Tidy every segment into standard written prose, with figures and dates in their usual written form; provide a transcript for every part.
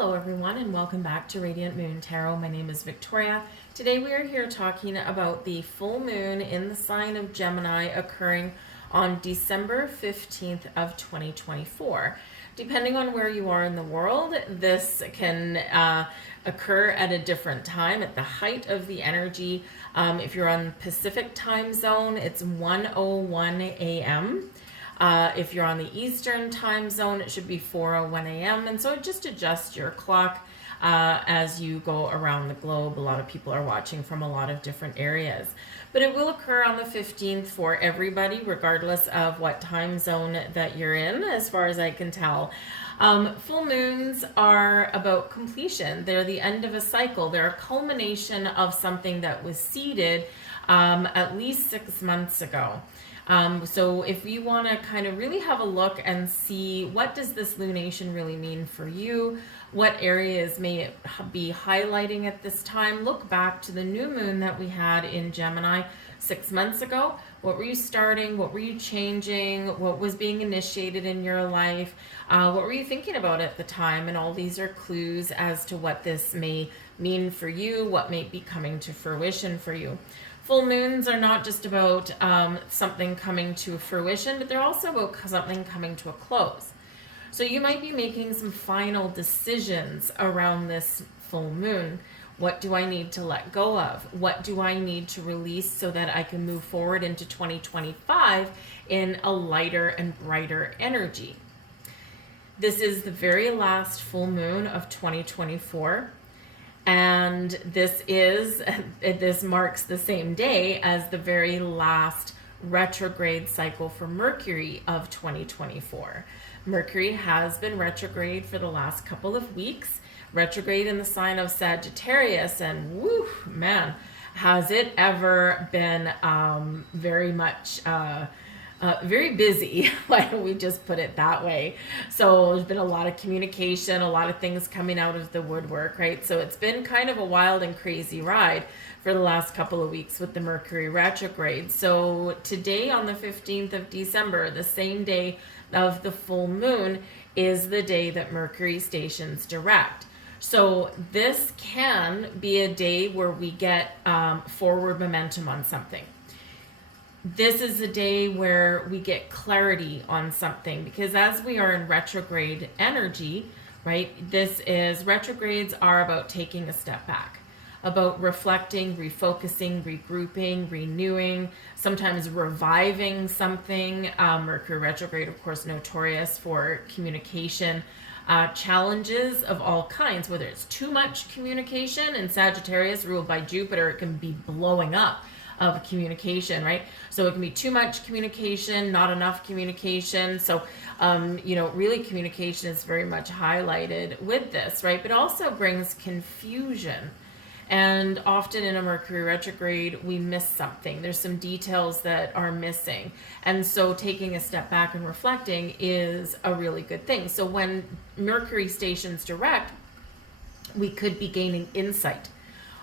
Hello everyone and welcome back to Radiant Moon Tarot. My name is Victoria. Today we are here talking about the full moon in the sign of Gemini occurring on December 15th of 2024. Depending on where you are in the world, this can occur at a different time at the height of the energy. If you're on Pacific time zone, it's 1:01 a.m. If you're on the Eastern time zone, it should be 4:01 a.m. And so just adjust your clock as you go around the globe. A lot of people are watching from a lot of different areas. But it will occur on the 15th for everybody, regardless of what time zone that you're in, as far as I can tell. Full moons are about completion. They're the end of a cycle. They're a culmination of something that was seeded at least 6 months ago. So if you want to kind of really have a look and see what does this lunation really mean for you, what areas may it be highlighting at this time, look back to the new moon that we had in Gemini 6 months ago. What were you starting? What were you changing? What was being initiated in your life? What were you thinking about at the time? And all these are clues as to what this may mean for you, what may be coming to fruition for you. Full moons are not just about something coming to fruition, but they're also about something coming to a close. So you might be making some final decisions around this full moon. What do I need to let go of? What do I need to release so that I can move forward into 2025 in a lighter and brighter energy? This is the very last full moon of 2024. And this marks the same day as the very last retrograde cycle for Mercury of 2024. Mercury has been retrograde for the last couple of weeks, retrograde in the sign of Sagittarius, and woo, man, has it ever been very much very busy. Why don't we just put it that way? So there's been a lot of communication, a lot of things coming out of the woodwork, right? So it's been kind of a wild and crazy ride for the last couple of weeks with the Mercury retrograde. So today on the 15th of December, the same day of the full moon, is the day that Mercury stations direct. So this can be a day where we get forward momentum on something. This is a day where we get clarity on something, because as we are in retrograde energy, right, retrogrades are about taking a step back, about reflecting, refocusing, regrouping, renewing, sometimes reviving something. Mercury retrograde, of course, notorious for communication challenges of all kinds, whether it's too much communication, and Sagittarius ruled by Jupiter, it can be blowing up of communication, right? So it can be too much communication, not enough communication. So, really communication is very much highlighted with this, right? But also brings confusion. And often in a Mercury retrograde, we miss something. There's some details that are missing. And so taking a step back and reflecting is a really good thing. So when Mercury stations direct, we could be gaining insight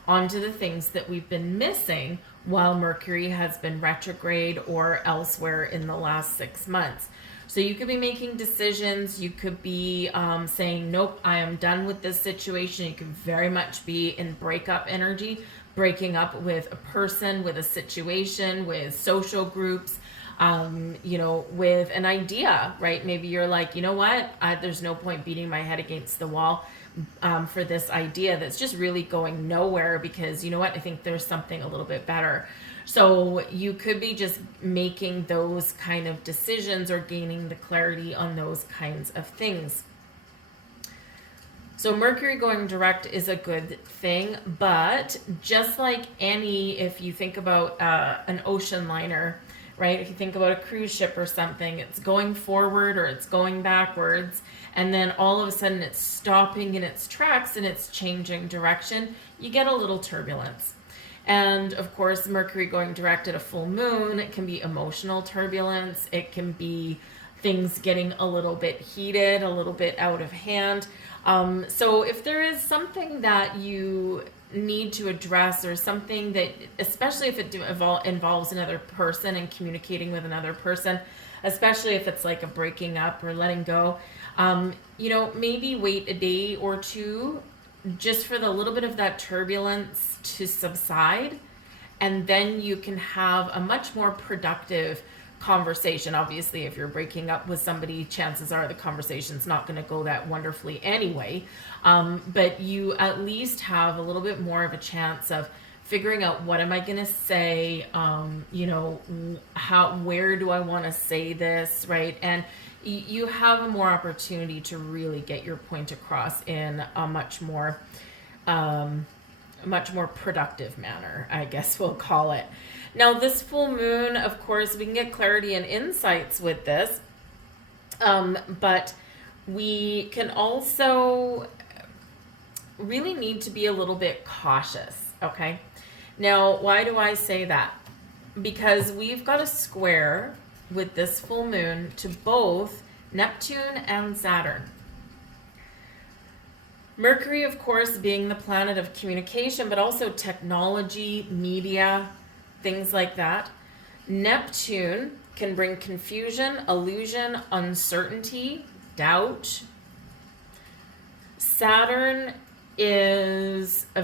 onto the things that we've been missing while Mercury has been retrograde or elsewhere in the last 6 months. So you could be making decisions. You could be saying, nope, I am done with this situation. You could very much be in breakup energy, breaking up with a person, with a situation, with social groups, with an idea, right? Maybe you're like, you know what? There's no point beating my head against the wall for this idea that's just really going nowhere, because you know what? I think there's something a little bit better. So you could be just making those kind of decisions or gaining the clarity on those kinds of things. So Mercury going direct is a good thing, but just like if you think about an ocean liner, right? If you think about a cruise ship or something, it's going forward or it's going backwards, and then all of a sudden it's stopping in its tracks and it's changing direction. You get a little turbulence. And of course, Mercury going direct at a full moon, it can be emotional turbulence. It can be things getting a little bit heated, a little bit out of hand. So if there is something that you need to address, or something that, especially if it involves another person and communicating with another person, especially if it's like a breaking up or letting go. Maybe wait a day or two just for the little bit of that turbulence to subside, and then you can have a much more productive conversation. Obviously, if you're breaking up with somebody, chances are the conversation's not going to go that wonderfully anyway. But you at least have a little bit more of a chance of figuring out, what am I going to say? Where do I want to say this, right? And you have a more opportunity to really get your point across in a much more productive manner, I guess we'll call it. Now, this full moon, of course, we can get clarity and insights with this, but we can also really need to be a little bit cautious, okay? Now, why do I say that? Because we've got a square with this full moon to both Neptune and Saturn. Mercury, of course, being the planet of communication, but also technology, media, things like that. Neptune can bring confusion, illusion, uncertainty, doubt. Saturn is a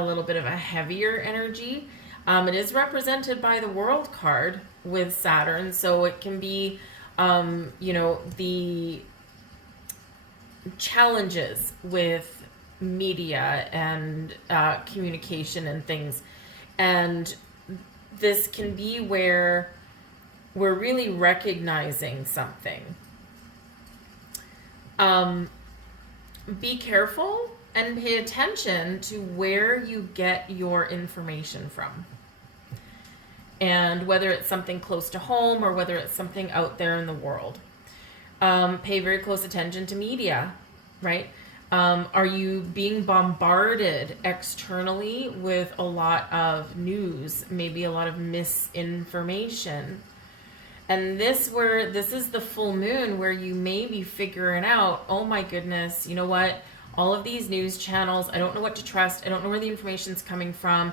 little bit of a heavier energy. It is represented by the World card with Saturn, so it can be, the challenges with media and communication and things. And this can be where we're really recognizing something. Be careful and pay attention to where you get your information from. And whether it's something close to home or whether it's something out there in the world. Pay very close attention to media, right? Are you being bombarded externally with a lot of news, maybe a lot of misinformation? And this is the full moon where you may be figuring out, oh my goodness, you know what? All of these news channels, I don't know what to trust. I don't know where the information's coming from.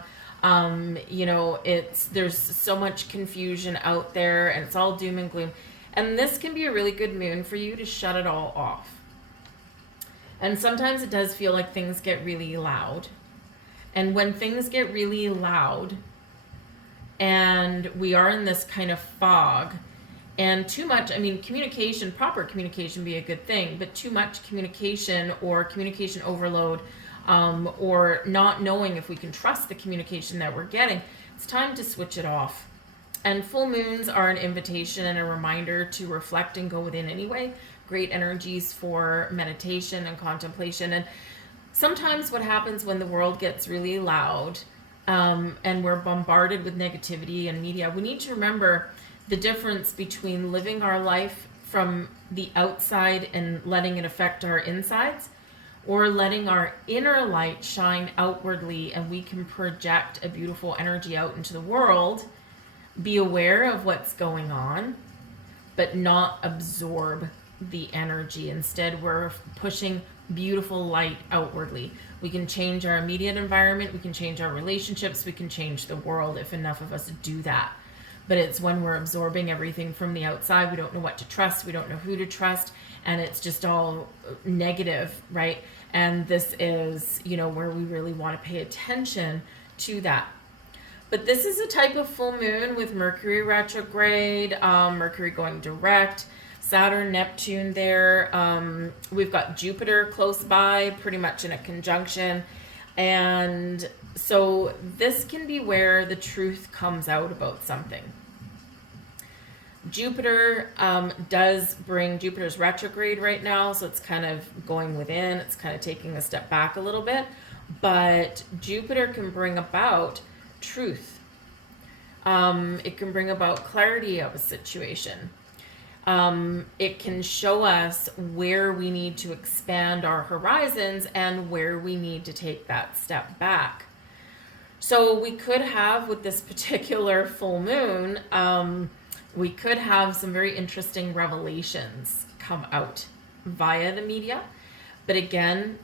There's so much confusion out there and it's all doom and gloom. And this can be a really good moon for you to shut it all off. And sometimes it does feel like things get really loud. And when things get really loud and we are in this kind of fog, and too much, communication, proper communication be a good thing, but too much communication or communication overload, or not knowing if we can trust the communication that we're getting, it's time to switch it off. And full moons are an invitation and a reminder to reflect and go within anyway. Great energies for meditation and contemplation. And sometimes what happens when the world gets really loud, and we're bombarded with negativity and media, we need to remember the difference between living our life from the outside and letting it affect our insides, or letting our inner light shine outwardly and we can project a beautiful energy out into the world. Be aware of what's going on, but not absorb the energy. Instead, we're pushing beautiful light outwardly. We can change our immediate environment, we can change our relationships, we can change the world if enough of us do that. But it's when we're absorbing everything from the outside, we don't know what to trust, we don't know who to trust, and it's just all negative, right? And this is, where we really want to pay attention to that. But this is a type of full moon with Mercury retrograde, Mercury going direct, Saturn, Neptune there. We've got Jupiter close by, pretty much in a conjunction. And so this can be where the truth comes out about something. Jupiter Jupiter's retrograde right now, so it's kind of going within, it's kind of taking a step back a little bit. But Jupiter can bring about truth. It can bring about clarity of a situation. It can show us where we need to expand our horizons and where we need to take that step back. So we could have, with this particular full moon, we could have some very interesting revelations come out via the media. But again,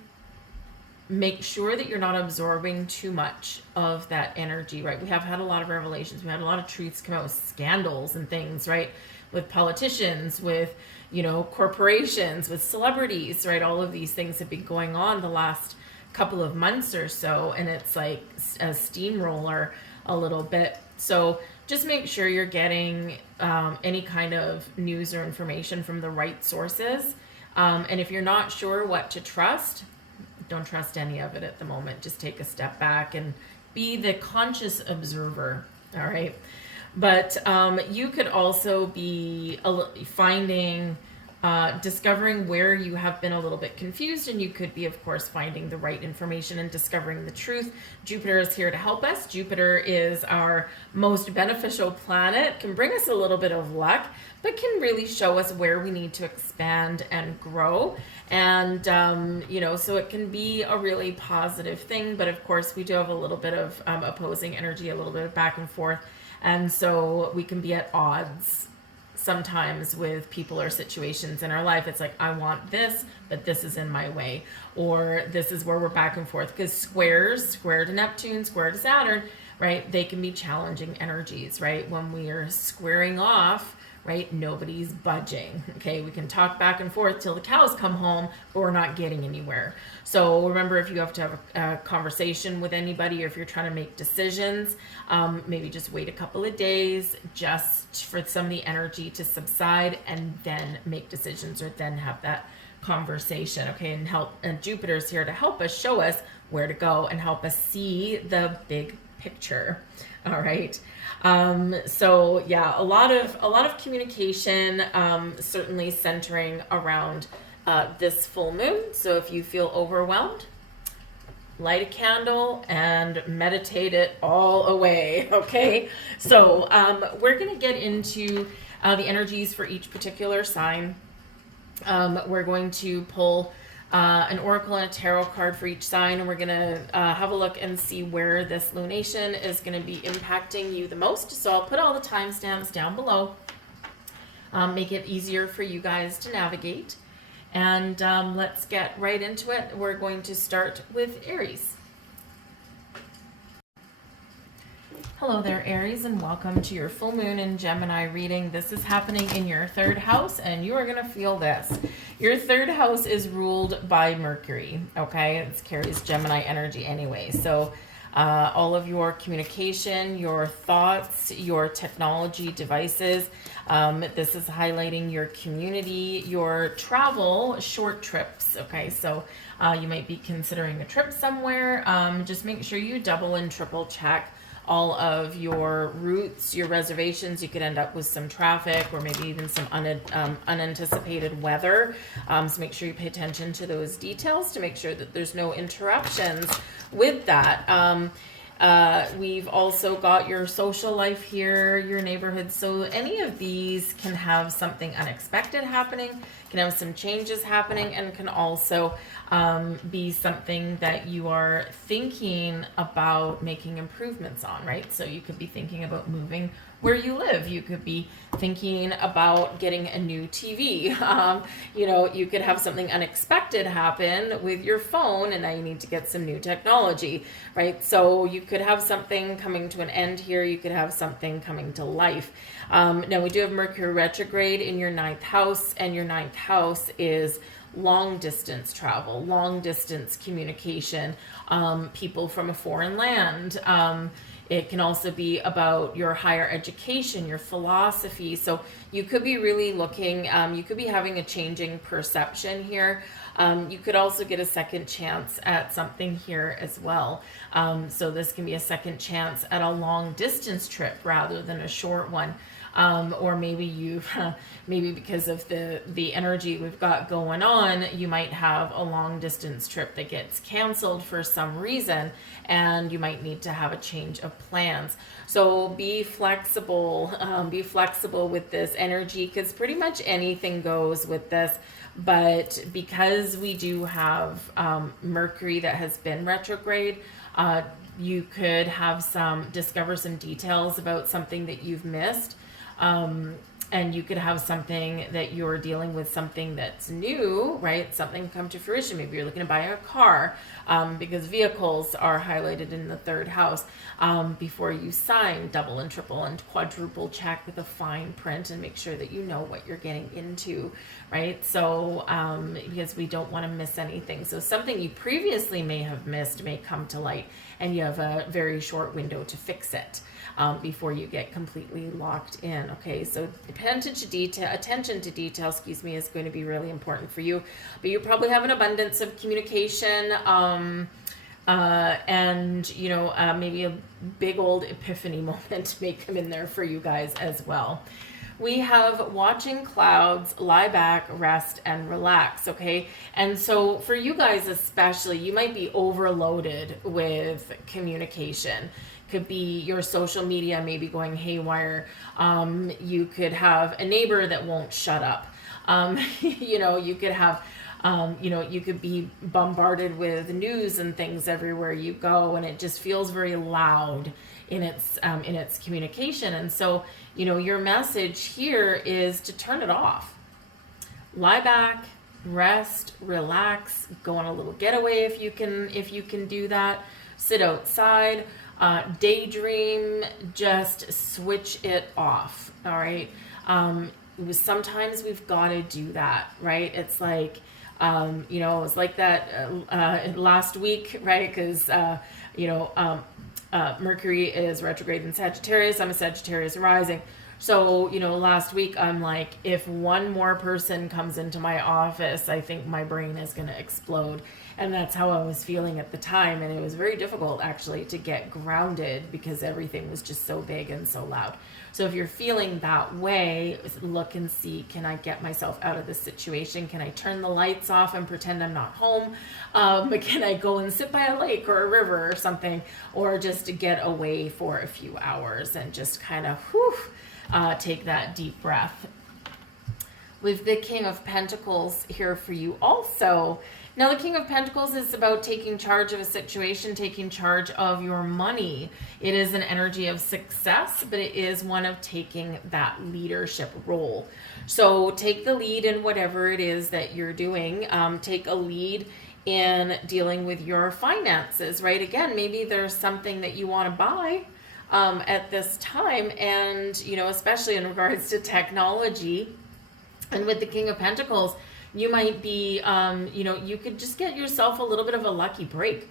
make sure that you're not absorbing too much of that energy, right? We have had a lot of revelations. We had a lot of truths come out with scandals and things, right? with politicians, with, you know, corporations, with celebrities, right? All of these things have been going on the last couple of months or so, and it's like a steamroller a little bit. So just make sure you're getting any kind of news or information from the right sources. And if you're not sure what to trust, don't trust any of it at the moment. Just take a step back and be the conscious observer. All right. But you could also be finding, discovering where you have been a little bit confused, and you could be, of course, finding the right information and discovering the truth. Jupiter is here to help us. Jupiter is our most beneficial planet, can bring us a little bit of luck, but can really show us where we need to expand and grow. And, you know, so it can be a really positive thing. But of course, we do have a little bit of opposing energy, a little bit of back and forth. And so we can be at odds sometimes with people or situations in our life. It's like, I want this, but this is in my way. Or this is where we're back and forth. Because squares, square to Neptune, square to Saturn, right? They can be challenging energies, right? When we are squaring off, right? Nobody's budging. Okay. We can talk back and forth till the cows come home, but we're not getting anywhere. So remember, if you have to have a conversation with anybody, or if you're trying to make decisions, maybe just wait a couple of days just for some of the energy to subside, and then make decisions, or then have that conversation. Okay. And Jupiter's here to help us, show us where to go, and help us see the big picture. All right. So yeah, a lot of communication, certainly centering around this full moon. So if you feel overwhelmed, light a candle and meditate it all away. Okay. So we're going to get into the energies for each particular sign. We're going to pull an oracle and a tarot card for each sign, and we're going to have a look and see where this lunation is going to be impacting you the most. So I'll put all the timestamps down below, make it easier for you guys to navigate. And let's get right into it. We're going to start with Aries. Hello there, Aries, and welcome to your full moon in Gemini reading. This is happening in your third house, and you are going to feel this. Your third house is ruled by Mercury, okay? It carries Gemini energy anyway. So all of your communication, your thoughts, your technology devices, this is highlighting your community, your travel, short trips, okay? So you might be considering a trip somewhere. Just make sure you double and triple check all of your routes, your reservations. You could end up with some traffic, or maybe even some unanticipated weather. So make sure you pay attention to those details to make sure that there's no interruptions with that. We've also got your social life here, your neighborhood. So any of these can have something unexpected happening, can have some changes happening, and can also be something that you are thinking about making improvements on, right? So you could be thinking about moving where you live. You could be thinking about getting a new TV. You know, you could have something unexpected happen with your phone, and now you need to get some new technology, right? So you could have something coming to an end here. You could have something coming to life. Now we do have Mercury retrograde in your 9th house, and your 9th house is long distance travel, long distance communication, people from a foreign land. It can also be about your higher education, your philosophy. So you could be really looking, you could be having a changing perception here. You could also get a second chance at something here as well. So this can be a second chance at a long distance trip rather than a short one. Or maybe you've, maybe because of the energy we've got going on, you might have a long distance trip that gets canceled for some reason, and you might need to have a change of plans. So be flexible with this energy, because pretty much anything goes with this. But because we do have Mercury that has been retrograde, you could have discover some details about something that you've missed. And you could have something that you're dealing with, something that's new, right? Something come to fruition. Maybe you're looking to buy a car, because vehicles are highlighted in the third house. Before you sign, double and triple and quadruple check with a fine print and make sure that you know what you're getting into, right? So, because we don't want to miss anything. So something you previously may have missed may come to light, and you have a very short window to fix it before you get completely locked in. Okay, so attention to detail, excuse me, is going to be really important for you. But you probably have an abundance of communication, and maybe a big old epiphany moment may come in there for you guys as well. We have watching clouds, lie back, rest, and relax, okay? And so for you guys especially, you might be overloaded with communication. Could be your social media maybe going haywire. You could have a neighbor that won't shut up. You could have, you could be bombarded with news and things everywhere you go, and it just feels very loud in its communication. And so, your message here is to turn it off. Lie back, rest, relax, go on a little getaway if you can do that. Sit outside, daydream, just switch it off. All right. Sometimes we've got to do that, right? It's like, it was like that last week, right? Because, Mercury is retrograde in Sagittarius. I'm a Sagittarius rising. So, last week I'm like, if one more person comes into my office, I think my brain is going to explode. And that's how I was feeling at the time. And it was very difficult actually to get grounded because everything was just so big and so loud. So if you're feeling that way, look and see, can I get myself out of this situation? Can I turn the lights off and pretend I'm not home? Can I go and sit by a lake or a river or something? Or just to get away for a few hours and just kind of take that deep breath. With the King of Pentacles here for you also. Now, the King of Pentacles is about taking charge of a situation, taking charge of your money. It is an energy of success, but it is one of taking that leadership role. So take the lead in whatever it is that you're doing. Take a lead in dealing with your finances, right? Again, maybe there's something that you want to buy at this time, and, especially in regards to technology. And with the King of Pentacles, you might be, you could just get yourself a little bit of a lucky break,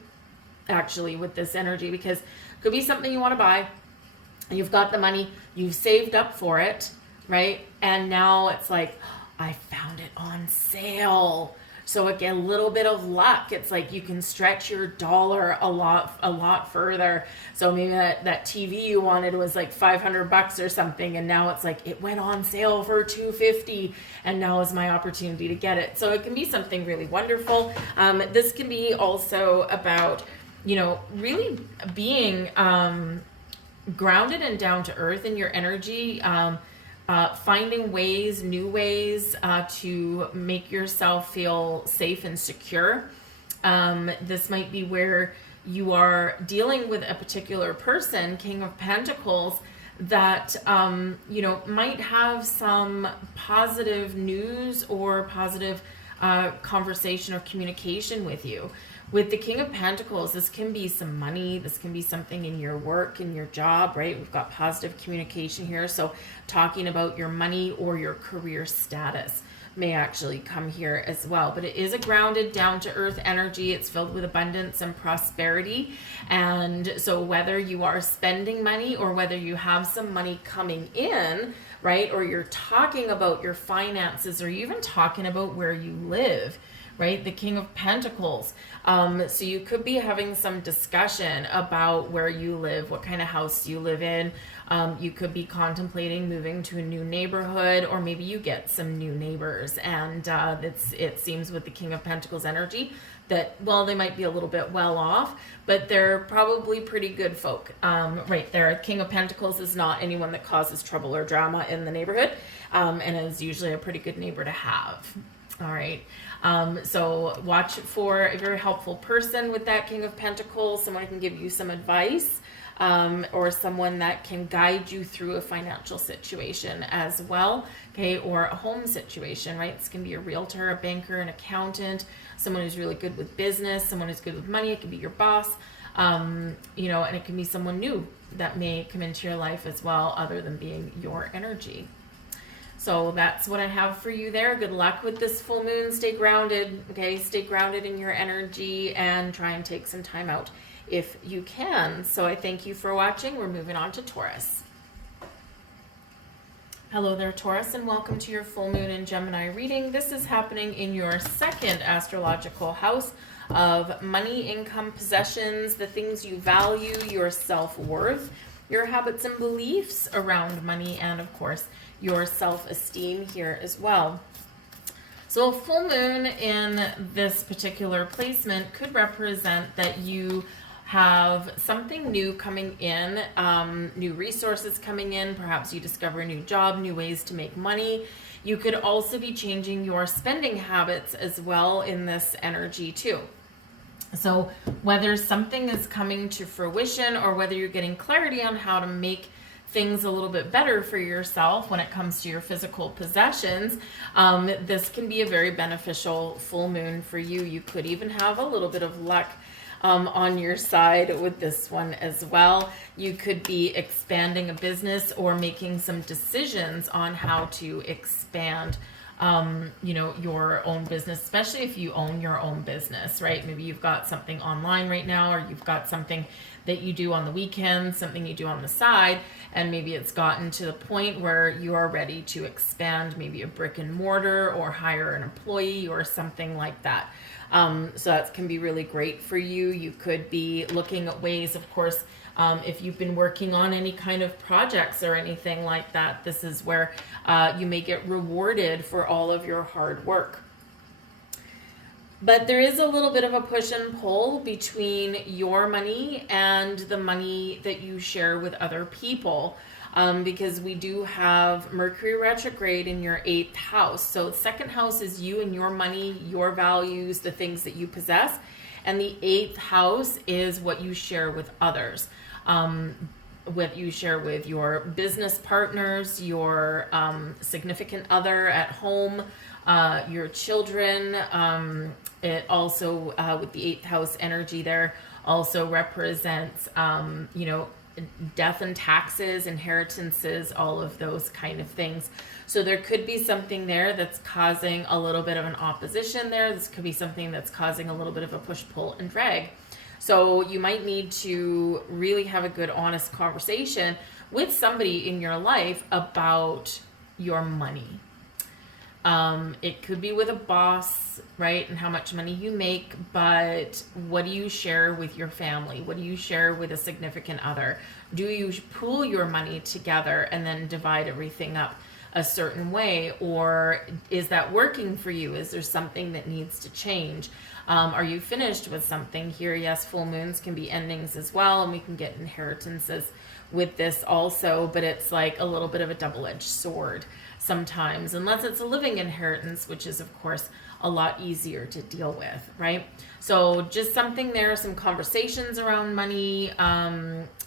actually, with this energy, because it could be something you want to buy. You've got the money, you've saved up for it, right? And now it's like, I found it on sale. So again, a little bit of luck. It's like you can stretch your dollar a lot further. So maybe that TV you wanted was like $500 or something, and now it's like it went on sale for $250, and now is my opportunity to get it. So it can be something really wonderful. This can be also about, really being grounded and down to earth in your energy. Finding new ways to make yourself feel safe and secure. This might be where you are dealing with a particular person, King of Pentacles, that, might have some positive news or positive conversation or communication with you. With the King of Pentacles, this can be some money. This can be something in your work, in your job, right? We've got positive communication here. So talking about your money or your career status may actually come here as well. But it is a grounded, down-to-earth energy. It's filled with abundance and prosperity. And so whether you are spending money or whether you have some money coming in, right? Or you're talking about your finances, or even talking about where you live, right? The King of Pentacles. So you could be having some discussion about where you live, what kind of house you live in. You could be contemplating moving to a new neighborhood, or maybe you get some new neighbors. And it seems with the King of Pentacles energy that, well, they might be a little bit well off, but they're probably pretty good folk. Right there, King of Pentacles is not anyone that causes trouble or drama in the neighborhood, and is usually a pretty good neighbor to have. All right. So watch for a very helpful person with that King of Pentacles, someone who can give you some advice. or someone that can guide you through a financial situation as well, okay, or a home situation, right? This can be a realtor, a banker, an accountant, someone who's really good with business, someone who's good with money. It can be your boss, you know, and it can be someone new that may come into your life as well, other than being your energy. So that's what I have for you there. Good luck with this full moon. Stay grounded, okay? Stay grounded in your energy and try and take some time out if you can. So I thank you for watching. We're moving on to Taurus. Hello there, Taurus, and welcome to your full moon in Gemini reading. This is happening in your second astrological house of money, income, possessions, the things you value, your self-worth, your habits and beliefs around money, and of course, your self-esteem here as well. So a full moon in this particular placement could represent that you have something new coming in, new resources coming in. Perhaps you discover a new job, new ways to make money. You could also be changing your spending habits as well in this energy too. So whether something is coming to fruition or whether you're getting clarity on how to make things a little bit better for yourself when it comes to your physical possessions, this can be a very beneficial full moon for you. You could even have a little bit of luck on your side with this one as well. You could be expanding a business or making some decisions on how to expand you know, your own business, especially if you own your own business, right? Maybe you've got something online right now, or you've got something that you do on the weekends, something you do on the side, and maybe it's gotten to the point where you are ready to expand maybe a brick and mortar or hire an employee or something like that. So that can be really great for you. You could be looking at ways, of course, if you've been working on any kind of projects or anything like that, this is where you may get rewarded for all of your hard work. But there is a little bit of a push and pull between your money and the money that you share with other people, because we do have Mercury retrograde in your 8th house. So the 2nd house is you and your money, your values, the things that you possess. And the 8th house is what you share with others. What you share with your business partners, your significant other at home, your children. It also, with the 8th house energy there, also represents, you know, death and taxes, inheritances, all of those kind of things. So there could be something there that's causing a little bit of an opposition there. This could be something that's causing a little bit of a push, pull, and drag. So you might need to really have a good, honest conversation with somebody in your life about your money. It could be with a boss, right? And how much money you make, but what do you share with your family? What do you share with a significant other? Do you pool your money together and then divide everything up a certain way? Or is that working for you? Is there something that needs to change? Are you finished with something here? Yes, full moons can be endings as well, and we can get inheritances with this also, but it's like a little bit of a double-edged sword sometimes, unless it's a living inheritance, which is of course a lot easier to deal with, right? So just something there, some conversations around money,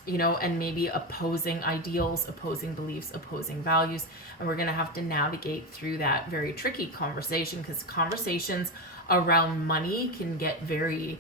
you know, and maybe opposing ideals, opposing beliefs, opposing values. And we're going to have to navigate through that very tricky conversation, because conversations around money can get very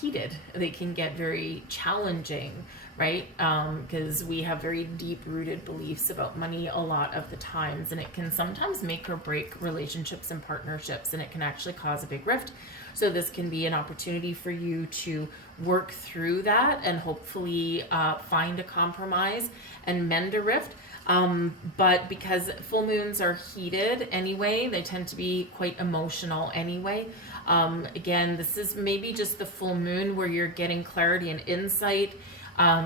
heated. They can get very challenging, right? Because we have very deep-rooted beliefs about money a lot of the times, and it can sometimes make or break relationships and partnerships, and it can actually cause a big rift. So this can be an opportunity for you to work through that and hopefully find a compromise and mend a rift. But because full moons are heated anyway, they tend to be quite emotional anyway. Again, this is maybe just the full moon where you're getting clarity and insight.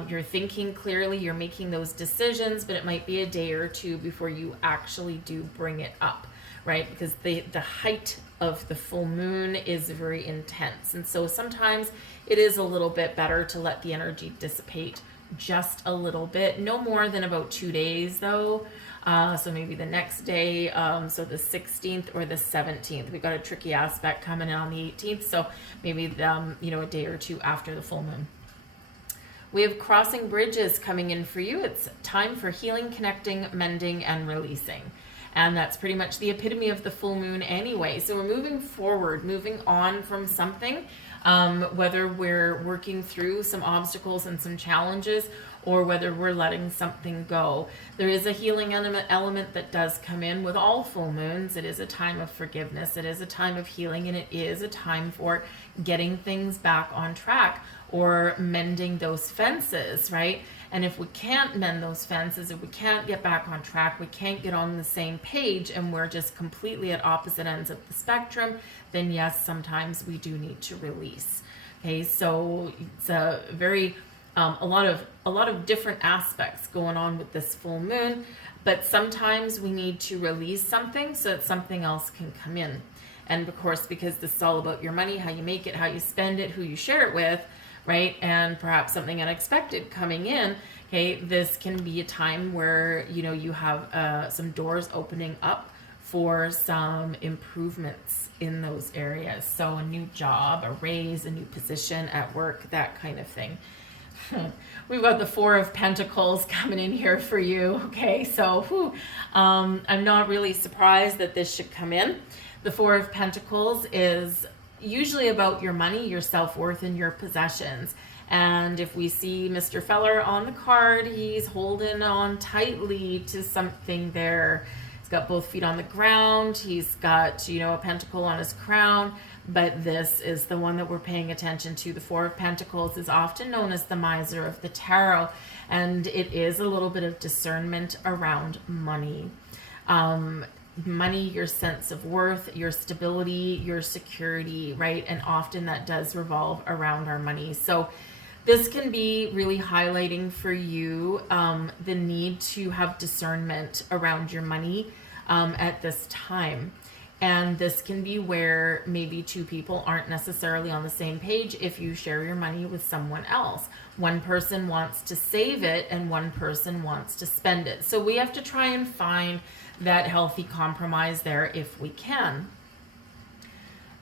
You're thinking clearly, you're making those decisions, but it might be a day or two before you actually do bring it up, right? Because the height of the full moon is very intense. And so sometimes it is a little bit better to let the energy dissipate just a little bit, no more than about 2 days though. So maybe the next day, so the 16th or the 17th. We've got a tricky aspect coming in on the 18th, so maybe a day or two after the full moon. We have crossing bridges coming in for you. It's time for healing, connecting, mending, and releasing. And that's pretty much the epitome of the full moon anyway. So we're moving forward, moving on from something, whether we're working through some obstacles and some challenges, or whether we're letting something go. There is a healing element that does come in with all full moons. It is a time of forgiveness. It is a time of healing, and it is a time for getting things back on track or mending those fences, right? And if we can't mend those fences, if we can't get back on track, we can't get on the same page, and we're just completely at opposite ends of the spectrum, then yes, sometimes we do need to release. Okay, so it's a very a lot of different aspects going on with this full moon, but sometimes we need to release something so that something else can come in. And of course, because this is all about your money, how you make it, how you spend it, who you share it with, right? And perhaps something unexpected coming in. Okay, this can be a time where, you know, you have some doors opening up for some improvements in those areas. So a new job, a raise, a new position at work, that kind of thing. We've got the Four of Pentacles coming in here for you. Okay, so I'm not really surprised that this should come in. The Four of Pentacles is usually about your money, your self-worth, and your possessions. And if we see Mr. Feller on the card, he's holding on tightly to something there. He's got both feet on the ground. He's got, you know, a pentacle on his crown. But this is the one that we're paying attention to. The Four of Pentacles is often known as the miser of the tarot, and it is a little bit of discernment around money. Money, your sense of worth, your stability, your security, right? And often that does revolve around our money. So this can be really highlighting for you the need to have discernment around your money at this time. And this can be where maybe two people aren't necessarily on the same page if you share your money with someone else. One person wants to save it and one person wants to spend it. So we have to try and find that healthy compromise there if we can.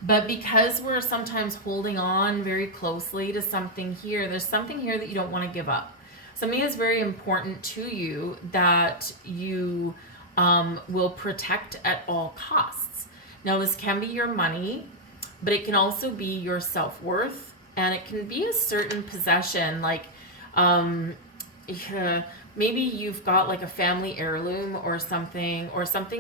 But because we're sometimes holding on very closely to something here, there's something here that you don't want to give up. Something is very important to you that you will protect at all costs. Now, this can be your money, but it can also be your self-worth, and it can be a certain possession, like maybe you've got like a family heirloom or something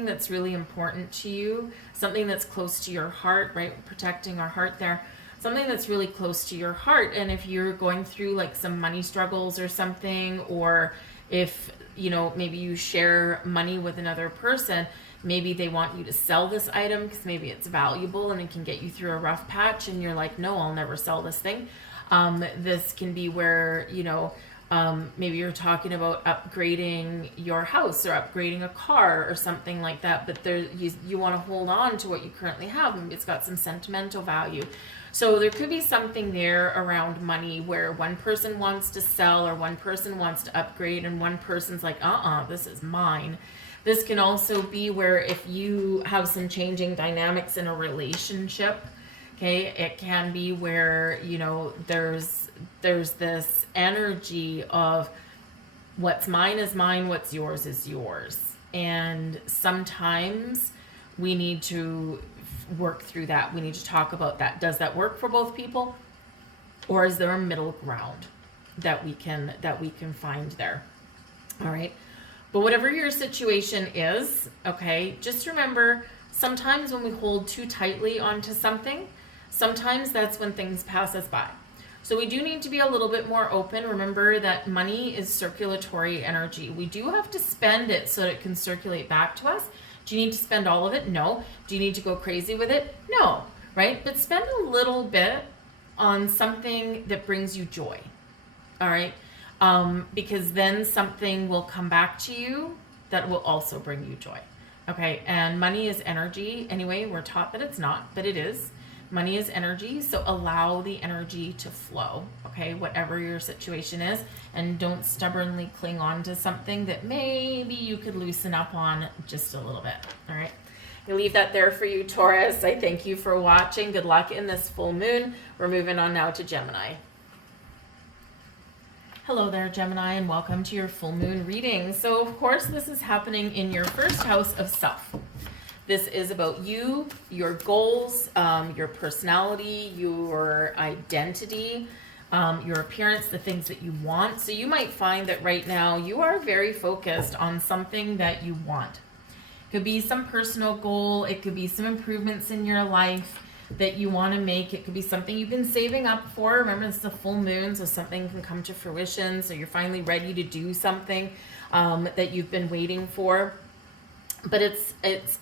that's really important to you, something that's close to your heart, right? Protecting our heart there. Something that's really close to your heart. And if you're going through like some money struggles or something, or if, you know, maybe you share money with another person, maybe they want you to sell this item because maybe it's valuable and it can get you through a rough patch, and you're like, no, I'll never sell this thing. This can be where, you know, maybe you're talking about upgrading your house or upgrading a car or something like that, but you want to hold on to what you currently have. Maybe it's got some sentimental value. So there could be something there around money where one person wants to sell or one person wants to upgrade and one person's like, this is mine. This can also be where if you have some changing dynamics in a relationship, okay, it can be where, you know, there's this energy of what's mine is mine, what's yours is yours. And sometimes we need to work through that. We need to talk about that. Does that work for both people? Or is there a middle ground that we can find there? All right. But whatever your situation is, okay, just remember, sometimes when we hold too tightly onto something, sometimes that's when things pass us by. So we do need to be a little bit more open. Remember that money is circulatory energy. We do have to spend it so that it can circulate back to us. Do you need to spend all of it? No. Do you need to go crazy with it? No, right? But spend a little bit on something that brings you joy, all right? Because then something will come back to you that will also bring you joy. Okay, and money is energy. Anyway, we're taught that it's not, but it is. Money is energy, so allow the energy to flow, okay, whatever your situation is, and don't stubbornly cling on to something that maybe you could loosen up on just a little bit, all right? I leave that there for you, Taurus. I thank you for watching. Good luck in this full moon. We're moving on now to Gemini. Hello there, Gemini, and welcome to your full moon reading. So, of course, this is happening in your first house of self. This is about you, your goals, your personality, your identity, your appearance, the things that you want. So you might find that right now you are very focused on something that you want. It could be some personal goal. It could be some improvements in your life that you want to make. It could be something you've been saving up for. Remember, it's the full moon, so something can come to fruition. So you're finally ready to do something that you've been waiting for. But it's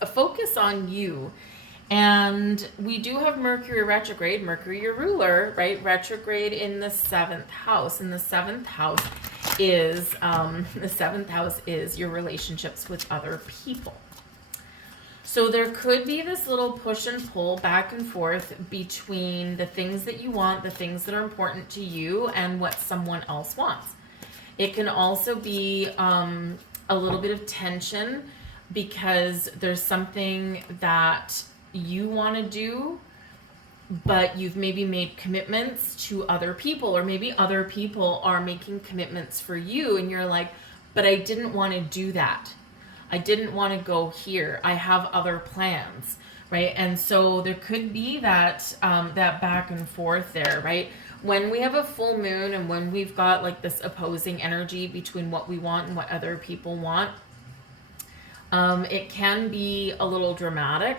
a focus on you. And we do have Mercury retrograde, Mercury your ruler, right? Retrograde in the 7th house. And the 7th house is your relationships with other people. So there could be this little push and pull back and forth between the things that you want, the things that are important to you, and what someone else wants. It can also be a little bit of tension because there's something that you want to do, but you've maybe made commitments to other people, or maybe other people are making commitments for you, and you're like, but I didn't want to do that. I didn't want to go here. I have other plans, right? And so there could be that that back and forth there, right? When we have a full moon and when we've got like this opposing energy between what we want and what other people want, it can be a little dramatic.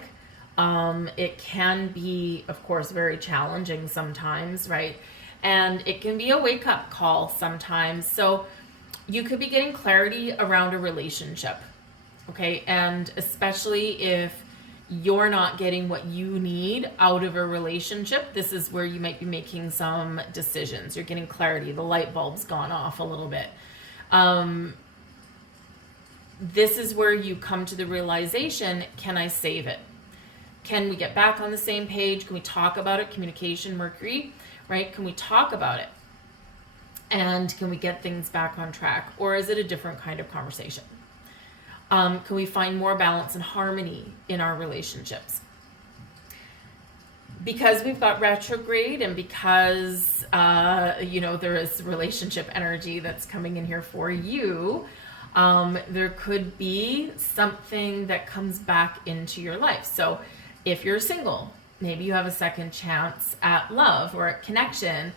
It can be, of course, very challenging sometimes, right? And it can be a wake-up call sometimes. So you could be getting clarity around a relationship. Okay, and especially if you're not getting what you need out of a relationship, this is where you might be making some decisions. You're getting clarity. The light bulb's gone off a little bit. This is where you come to the realization, can I save it? Can we get back on the same page? Can we talk about it? Communication, Mercury, right? Can we talk about it? And can we get things back on track? Or is it a different kind of conversation? Can we find more balance and harmony in our relationships? Because we've got retrograde and because, there is relationship energy that's coming in here for you, there could be something that comes back into your life. So if you're single, maybe you have a second chance at love or at connection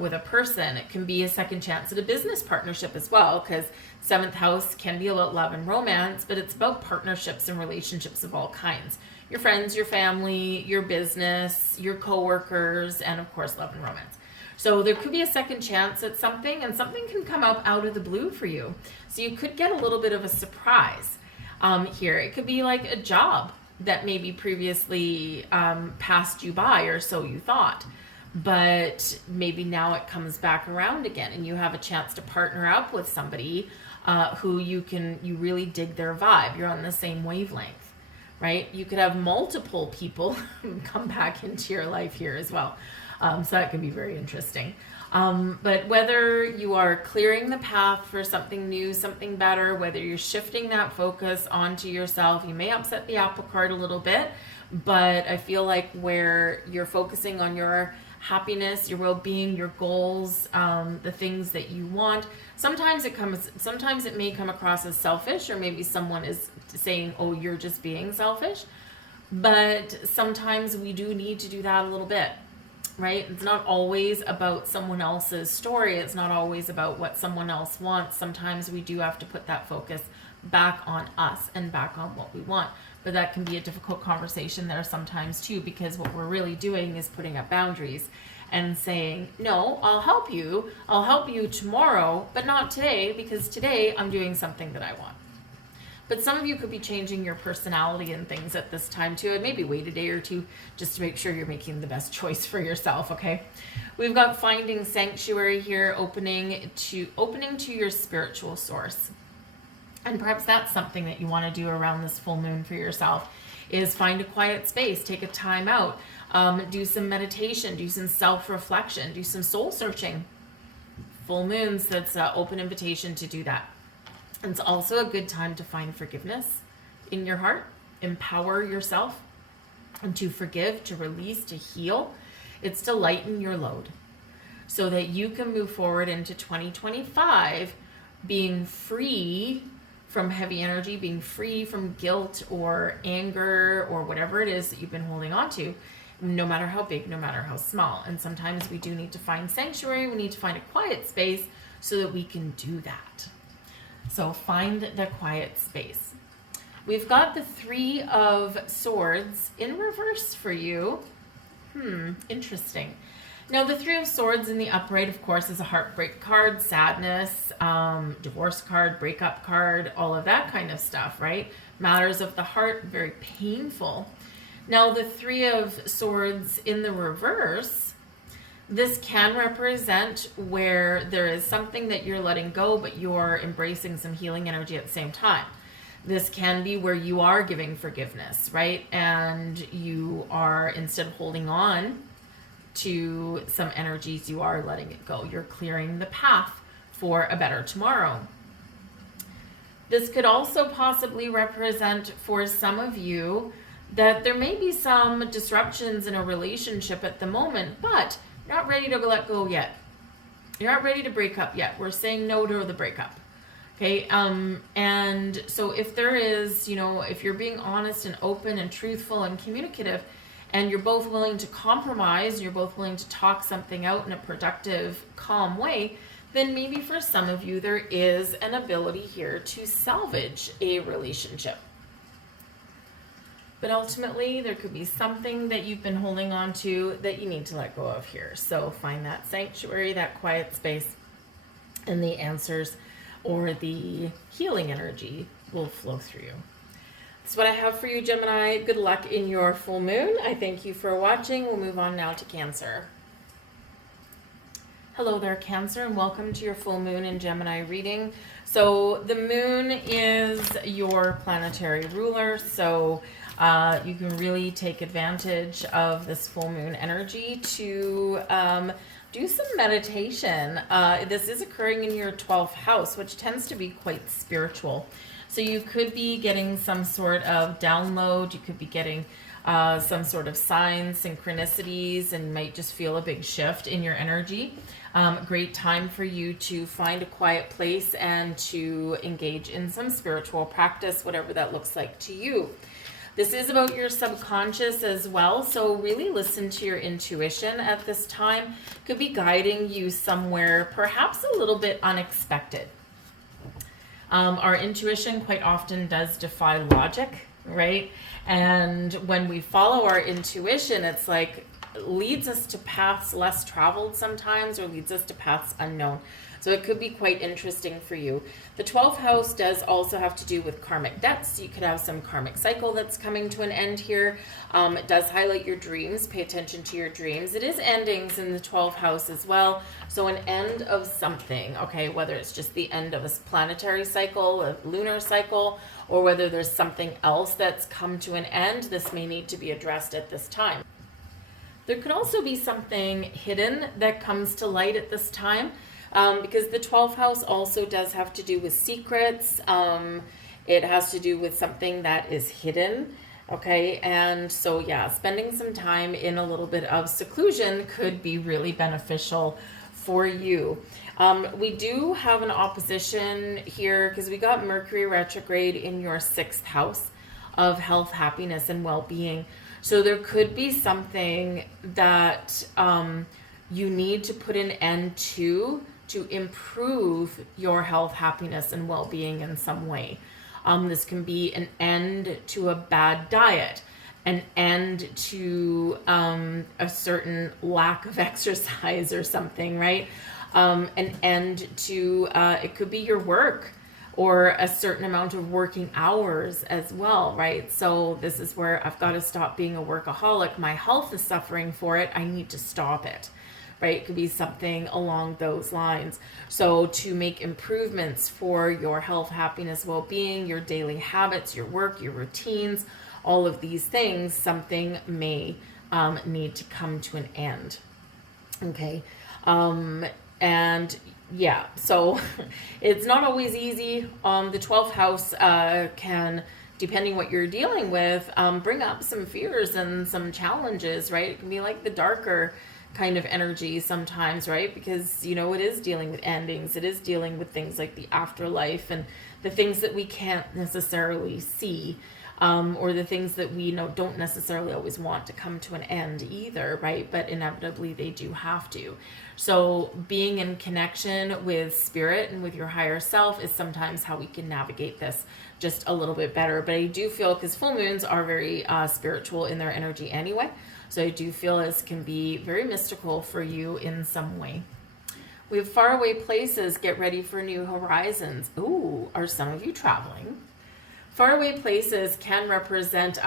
with a person. It can be a second chance at a business partnership as well, because 7th house can be about love and romance, but it's about partnerships and relationships of all kinds. Your friends, your family, your business, your coworkers, and of course, love and romance. So there could be a second chance at something, and something can come up out of the blue for you. So you could get a little bit of a surprise here. It could be like a job that maybe previously passed you by, or so you thought. But maybe now it comes back around again, and you have a chance to partner up with somebody who you really dig their vibe. You're on the same wavelength, right? You could have multiple people come back into your life here as well. So that can be very interesting. But whether you are clearing the path for something new, something better, whether you're shifting that focus onto yourself, you may upset the apple cart a little bit, but I feel like where you're focusing on your happiness, your well-being, your goals, the things that you want. Sometimes it may come across as selfish, or maybe someone is saying, oh, you're just being selfish. But sometimes we do need to do that a little bit, right? It's not always about someone else's story. It's not always about what someone else wants. Sometimes we do have to put that focus back on us and back on what we want. But that can be a difficult conversation there sometimes too, because what we're really doing is putting up boundaries and saying, no, I'll help you tomorrow, but not today, because today I'm doing something that I want. But some of you could be changing your personality and things at this time too, and maybe wait a day or two just to make sure you're making the best choice for yourself, okay? We've got finding sanctuary here, opening to your spiritual source. And perhaps that's something that you want to do around this full moon for yourself, is find a quiet space, take a time out, do some meditation, do some self-reflection, do some soul searching. Full moons, that's an open invitation to do that. And it's also a good time to find forgiveness in your heart, empower yourself, and to forgive, to release, to heal. It's to lighten your load. so that you can move forward into 2025 being free from heavy energy, being free from guilt or anger or whatever it is that you've been holding on to, no matter how big, no matter how small. And sometimes we do need to find sanctuary, we need to find a quiet space so that we can do that. So find the quiet space. We've got the Three of Swords in reverse for you. Interesting. Now, the Three of Swords in the upright, of course, is a heartbreak card, sadness, divorce card, breakup card, all of that kind of stuff, right? Matters of the heart, very painful. Now, the Three of Swords in the reverse, this can represent where there is something that you're letting go, but you're embracing some healing energy at the same time. This can be where you are giving forgiveness, right? And you are, instead of holding on to some energies, you are letting it go. You're clearing the path for a better tomorrow. This could also possibly represent for some of you that there may be some disruptions in a relationship at the moment, but you're not ready to let go yet. You're not ready to break up yet. We're saying no to the breakup. Okay, and so if there is, if you're being honest and open and truthful and communicative, and you're both willing to compromise, you're both willing to talk something out in a productive, calm way, then maybe for some of you there is an ability here to salvage a relationship. But ultimately, there could be something that you've been holding on to that you need to let go of here. So find that sanctuary, that quiet space, and the answers or the healing energy will flow through you. That's what I have for you, Gemini. Good luck in your full moon. I thank you for watching. We'll move on now to Cancer. Hello there, Cancer, and welcome to your full moon in Gemini reading. So the moon is your planetary ruler, so you can really take advantage of this full moon energy to do some meditation. This is occurring in your 12th house, which tends to be quite spiritual. So you could be getting some sort of download. You could be getting some sort of signs, synchronicities, and might just feel a big shift in your energy. Great time for you to find a quiet place and to engage in some spiritual practice, whatever that looks like to you. This is about your subconscious as well, so really listen to your intuition at this time. Could be guiding you somewhere perhaps a little bit unexpected. Our intuition quite often does defy logic, right? And when we follow our intuition, it's like leads us to paths less traveled sometimes, or leads us to paths unknown. So it could be quite interesting for you. The 12th house does also have to do with karmic debts. You could have some karmic cycle that's coming to an end here. It does highlight your dreams. Pay attention to your dreams. It is endings in the 12th house as well. So an end of something, okay, whether it's just the end of a planetary cycle, a lunar cycle, or whether there's something else that's come to an end, this may need to be addressed at this time. There could also be something hidden that comes to light at this time. Because the 12th house also does have to do with secrets. It has to do with something that is hidden. Okay. And so, yeah, spending some time in a little bit of seclusion could be really beneficial for you. We do have an opposition here because we got Mercury retrograde in your 6th house of health, happiness, and well-being. So there could be something that you need to put an end to improve your health, happiness, and well-being in some way. This can be an end to a bad diet, an end to a certain lack of exercise or something, right? An end to, it could be your work or a certain amount of working hours as well, right? So this is where I've got to stop being a workaholic. My health is suffering for it. I need to stop it. Right? It could be something along those lines. So to make improvements for your health, happiness, well-being, your daily habits, your work, your routines, all of these things, something may need to come to an end. Okay. And yeah, so it's not always easy. The 12th house can, depending what you're dealing with, bring up some fears and some challenges, right? It can be like the darker kind of energy sometimes, right? Because, you know, it is dealing with endings. It is dealing with things like the afterlife and the things that we can't necessarily see, or the things that we don't necessarily always want to come to an end either, right? But inevitably they do have to. So being in connection with spirit and with your higher self is sometimes how we can navigate this just a little bit better. But I do feel, because full moons are very spiritual in their energy anyway, so I do feel this can be very mystical for you in some way. We have faraway places. Get ready for new horizons. Ooh, are some of you traveling? Faraway places can represent,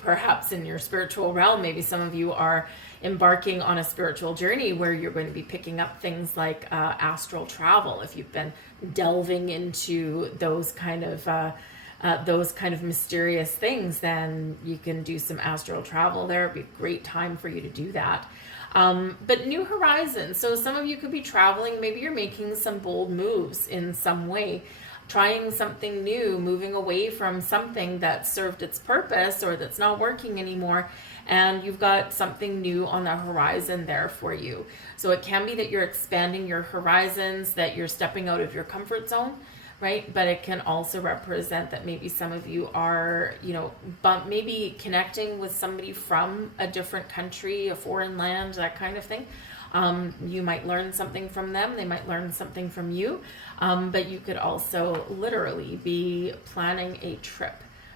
perhaps in your spiritual realm, maybe some of you are embarking on a spiritual journey where you're going to be picking up things like astral travel. If you've been delving into those kind of mysterious things, then you can do some astral travel there. It'd be a great time for you to do that. But new horizons. So some of you could be traveling. Maybe you're making some bold moves in some way, trying something new, moving away from something that served its purpose or that's not working anymore. And you've got something new on the horizon there for you. So it can be that you're expanding your horizons, that you're stepping out of your comfort zone, right? But it can also represent that maybe some of you are, maybe connecting with somebody from a different country, a foreign land, that kind of thing. You might learn something from them. They might learn something from you. But you could also literally be planning a trip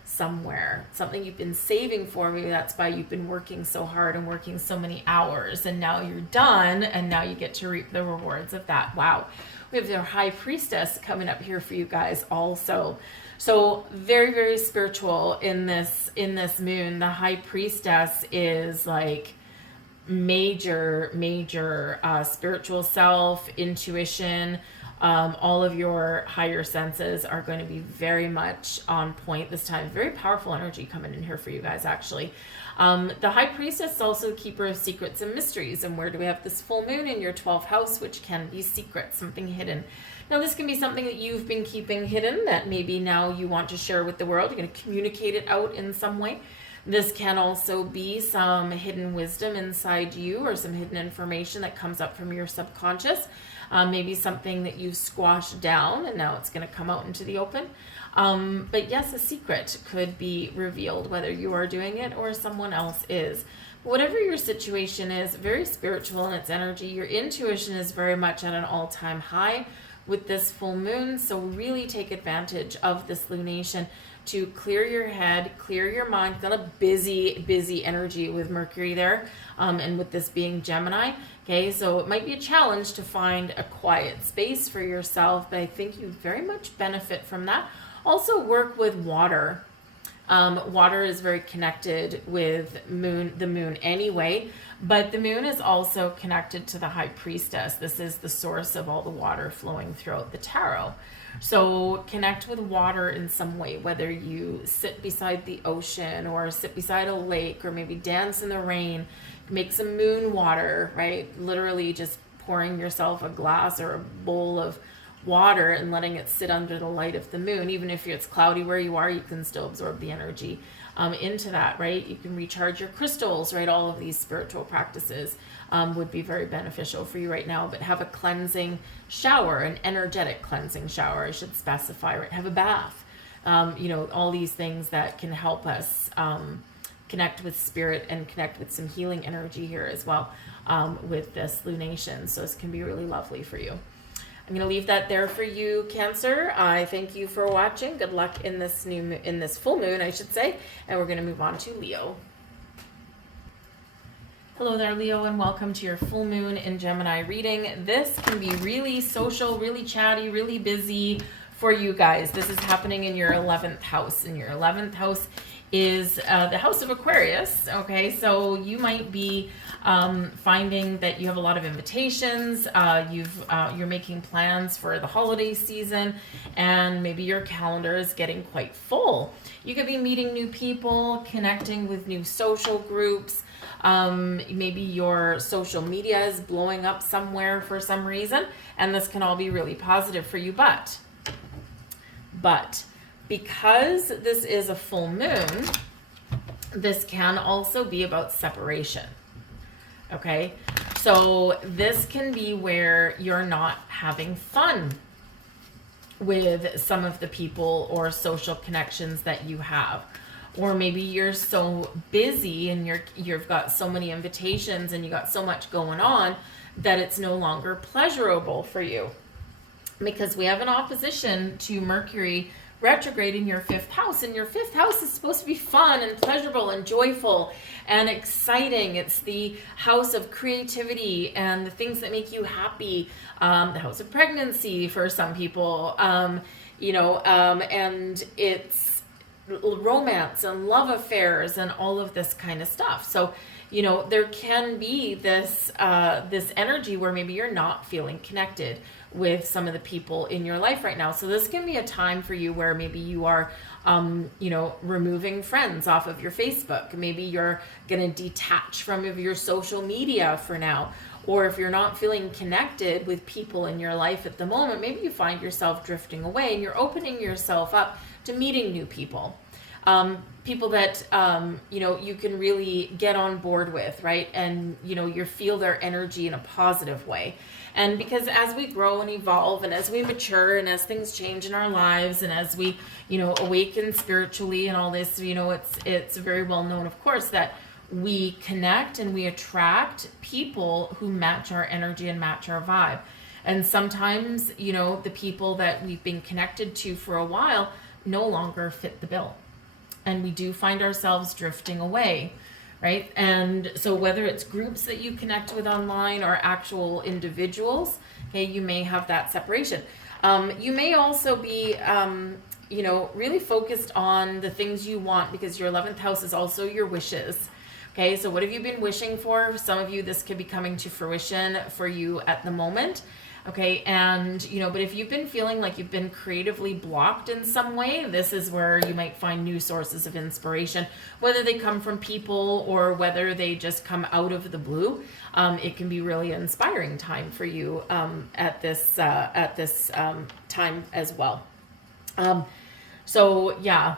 somewhere, something you've been saving for. Maybe that's why you've been working so hard and working so many hours, and now you're done, and now you get to reap the rewards of that. Wow. We have their high priestess coming up here for you guys also. So very, very spiritual in this moon. The high priestess is like major spiritual self, intuition. All of your higher senses are going to be very much on point this time. Very powerful energy coming in here for you guys, actually. The high priestess is also a keeper of secrets and mysteries. And where do we have this full moon? In your 12th house, which can be secrets, something hidden. Now, this can be something that you've been keeping hidden that maybe now you want to share with the world. You're going to communicate it out in some way. This can also be some hidden wisdom inside you, or some hidden information that comes up from your subconscious. Maybe something that you've squashed down and now it's going to come out into the open. But yes, a secret could be revealed, whether you are doing it or someone else is. Whatever your situation is, very spiritual in its energy. Your intuition is very much at an all-time high with this full moon. So really take advantage of this lunation to clear your head, clear your mind. Got a busy energy with Mercury there, and with this being Gemini. Okay, so it might be a challenge to find a quiet space for yourself, but I think you very much benefit from that. Also work with water. Water is very connected with the moon anyway, but the moon is also connected to the high priestess. This is the source of all the water flowing throughout the tarot. So connect with water in some way, whether you sit beside the ocean or sit beside a lake, or maybe dance in the rain, make some moon water, right? Literally just pouring yourself a glass or a bowl of water and letting it sit under the light of the moon. Even if it's cloudy where you are, you can still absorb the energy into that, right? You can recharge your crystals, right? All of these spiritual practices would be very beneficial for you right now. But have a cleansing shower, an energetic cleansing shower, I should specify, right? Have a bath. All these things that can help us connect with spirit and connect with some healing energy here as well with this lunation. So this can be really lovely for you. I'm going to leave that there for you, Cancer. I thank you for watching. Good luck in this full moon, I should say. And we're going to move on to Leo. Hello there, Leo, and welcome to your full moon in Gemini reading. This can be really social, really chatty, really busy for you guys. This is happening in your 11th house. And your 11th house is the house of Aquarius. Okay, so you might be finding that you have a lot of invitations. You're making plans for the holiday season, and maybe your calendar is getting quite full. You could be meeting new people, connecting with new social groups. Maybe your social media is blowing up somewhere for some reason, and this can all be really positive for you. But because this is a full moon, this can also be about separation. Okay, So this can be where you're not having fun with some of the people or social connections that you have. Or maybe you're so busy and you've got so many invitations and you got so much going on that it's no longer pleasurable for you. Because we have an opposition to Mercury retrograde in your 5th house, and your 5th house is supposed to be fun and pleasurable and joyful and exciting. It's the house of creativity and the things that make you happy, the house of pregnancy for some people, and it's romance and love affairs and all of this kind of stuff. So there can be this energy where maybe you're not feeling connected with some of the people in your life right now. So this can be a time for you where maybe you are, removing friends off of your Facebook. Maybe you're going to detach from your social media for now. Or if you're not feeling connected with people in your life at the moment, maybe you find yourself drifting away and you're opening yourself up to meeting new people. People that, you can really get on board with, right? And, you feel their energy in a positive way. And because as we grow and evolve and as we mature and as things change in our lives and as we, awaken spiritually and all this, it's very well known, of course, that we connect and we attract people who match our energy and match our vibe. And sometimes, the people that we've been connected to for a while no longer fit the bill. And we do find ourselves drifting away, right? And so whether it's groups that you connect with online or actual individuals, okay, you may have that separation. You may also be, really focused on the things you want, because your 11th house is also your wishes. Okay, so what have you been wishing for? Some of you, this could be coming to fruition for you at the moment. Okay, and, but if you've been feeling like you've been creatively blocked in some way, this is where you might find new sources of inspiration, whether they come from people or whether they just come out of the blue. It can be really inspiring time for you at this time as well. So yeah.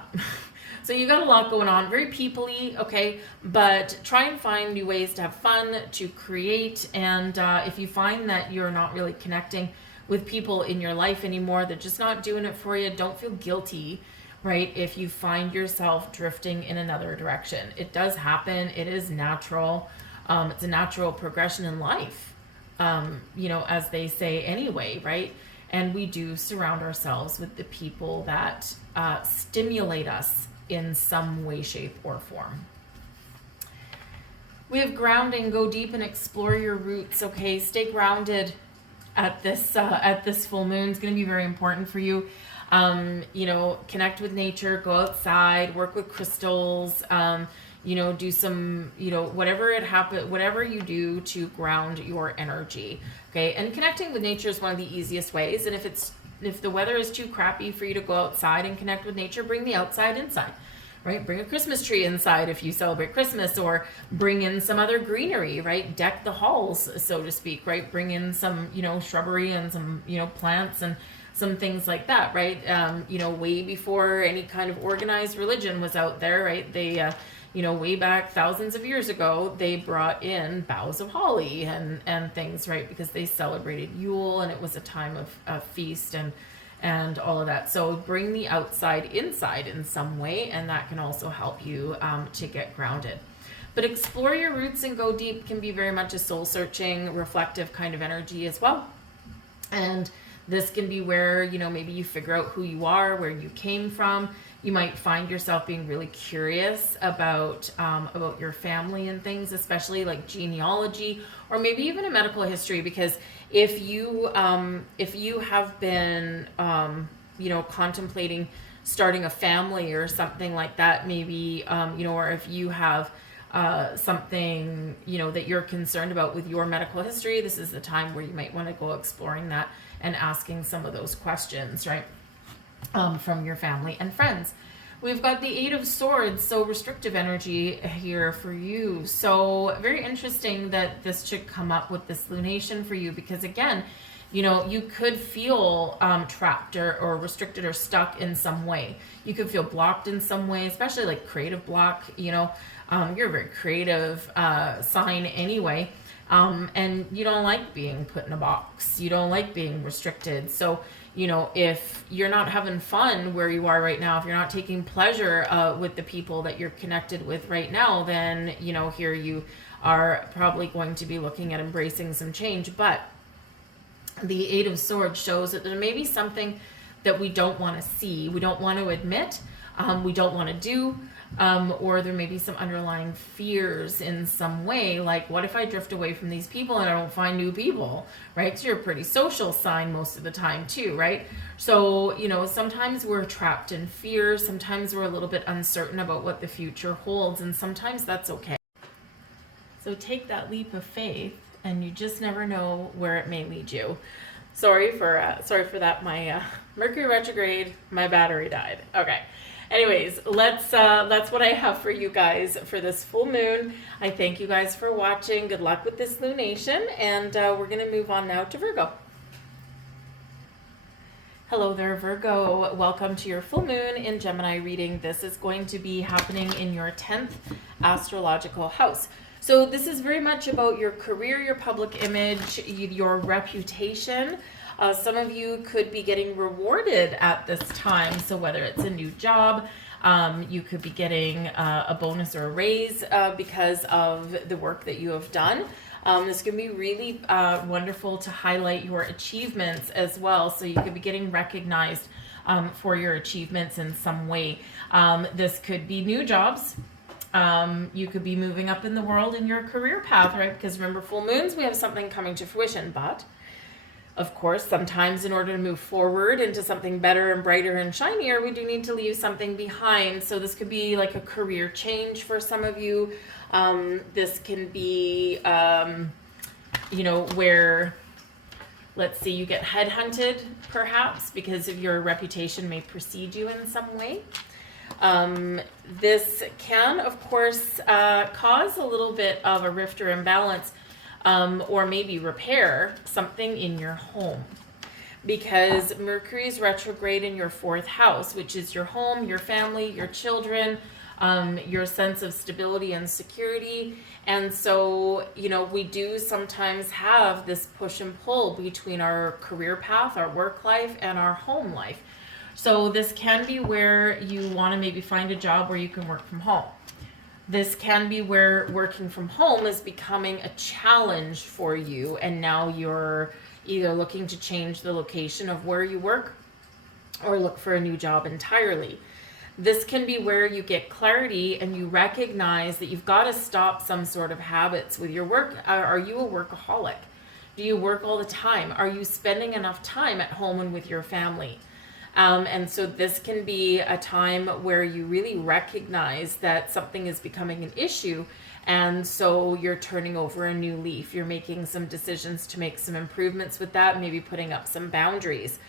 So you got a lot going on, very people-y, okay, but try and find new ways to have fun, to create, and if you find that you're not really connecting with people in your life anymore, they're just not doing it for you, don't feel guilty, right, if you find yourself drifting in another direction. It does happen, it is natural, it's a natural progression in life, as they say anyway, right, and we do surround ourselves with the people that stimulate us in some way, shape, or form. We have grounding. Go deep and explore your roots. Okay, stay grounded at this full moon. It's going to be very important for you. Connect with nature. Go outside. Work with crystals. Do some, whatever you do to ground your energy. Okay, and connecting with nature is one of the easiest ways. And if the weather is too crappy for you to go outside and connect with nature, bring the outside inside, right? Bring a Christmas tree inside if you celebrate Christmas, or bring in some other greenery, right? Deck the halls, so to speak, right? Bring in some, shrubbery and some, plants and some things like that, right? Way before any kind of organized religion was out there, right? They, way back thousands of years ago, they brought in boughs of holly and things, right? Because they celebrated Yule and it was a time of feast and all of that. So bring the outside inside in some way, and that can also help you to get grounded. But explore your roots and go deep can be very much a soul-searching, reflective kind of energy as well. And this can be where, maybe you figure out who you are, where you came from. You might find yourself being really curious about your family and things, especially like genealogy, or maybe even a medical history. Because if you have been contemplating starting a family or something like that, maybe or if you have something that you're concerned about with your medical history, this is the time where you might want to go exploring that and asking some of those questions, right? From your family and friends. We've got the 8 of Swords, so restrictive energy here for you. So very interesting that this should come up with this lunation for you, because again, you could feel trapped or restricted or stuck in some way. You could feel blocked in some way, especially like creative block. You're a very creative sign anyway. And you don't like being put in a box. You don't like being restricted. So, if you're not having fun where you are right now, if you're not taking pleasure with the people that you're connected with right now, then, here you are probably going to be looking at embracing some change. But the Eight of Swords shows that there may be something that we don't want to see, we don't want to admit, we don't want to do, or there may be some underlying fears in some way, like what if I drift away from these people and I don't find new people, right? Because you're a pretty social sign most of the time too, right? So, sometimes we're trapped in fear, sometimes we're a little bit uncertain about what the future holds, and sometimes that's okay. So take that leap of faith, and you just never know where it may lead you. Sorry for that. My Mercury retrograde, my battery died. Okay. Anyways, that's what I have for you guys for this full moon. I thank you guys for watching. Good luck with this lunation, and we're going to move on now to Virgo. Hello there, Virgo. Welcome to your full moon in Gemini reading. This is going to be happening in your 10th astrological house. So this is very much about your career, your public image, your reputation. Some of you could be getting rewarded at this time. So whether it's a new job, you could be getting a bonus or a raise because of the work that you have done. This can be really wonderful to highlight your achievements as well. So you could be getting recognized for your achievements in some way. This could be new jobs. You could be moving up in the world in your career path, right? Because remember, full moons, we have something coming to fruition. But, of course, sometimes in order to move forward into something better and brighter and shinier, we do need to leave something behind. So this could be like a career change for some of you. This can be, where, let's say you get headhunted, perhaps, because of your reputation may precede you in some way. This can, of course, cause a little bit of a rift or imbalance, or maybe repair something in your home, because Mercury is retrograde in your 4th house, which is your home, your family, your children, your sense of stability and security. And so, we do sometimes have this push and pull between our career path, our work life, and our home life. So this can be where you want to maybe find a job where you can work from home. This can be where working from home is becoming a challenge for you, and now you're either looking to change the location of where you work or look for a new job entirely. This can be where you get clarity and you recognize that you've got to stop some sort of habits with your work. Are you a workaholic? Do you work all the time? Are you spending enough time at home and with your family? And so this can be a time where you really recognize that something is becoming an issue. And so you're turning over a new leaf. You're making some decisions to make some improvements with that, maybe putting up some boundaries.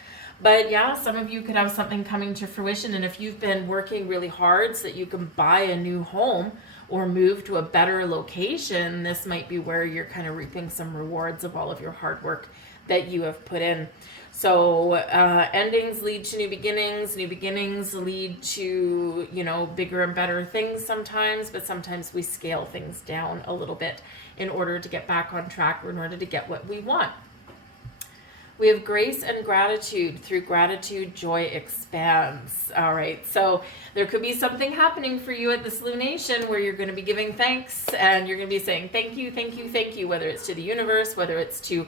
But yeah, some of you could have something coming to fruition. And if you've been working really hard so that you can buy a new home or move to a better location, this might be where you're kind of reaping some rewards of all of your hard work that you have put in. So endings lead to new beginnings lead to, bigger and better things sometimes, but sometimes we scale things down a little bit in order to get back on track or in order to get what we want. We have grace and gratitude. Through gratitude, joy expands. All right. So there could be something happening for you at this lunation where you're going to be giving thanks and you're going to be saying thank you, thank you, thank you, whether it's to the universe, whether it's to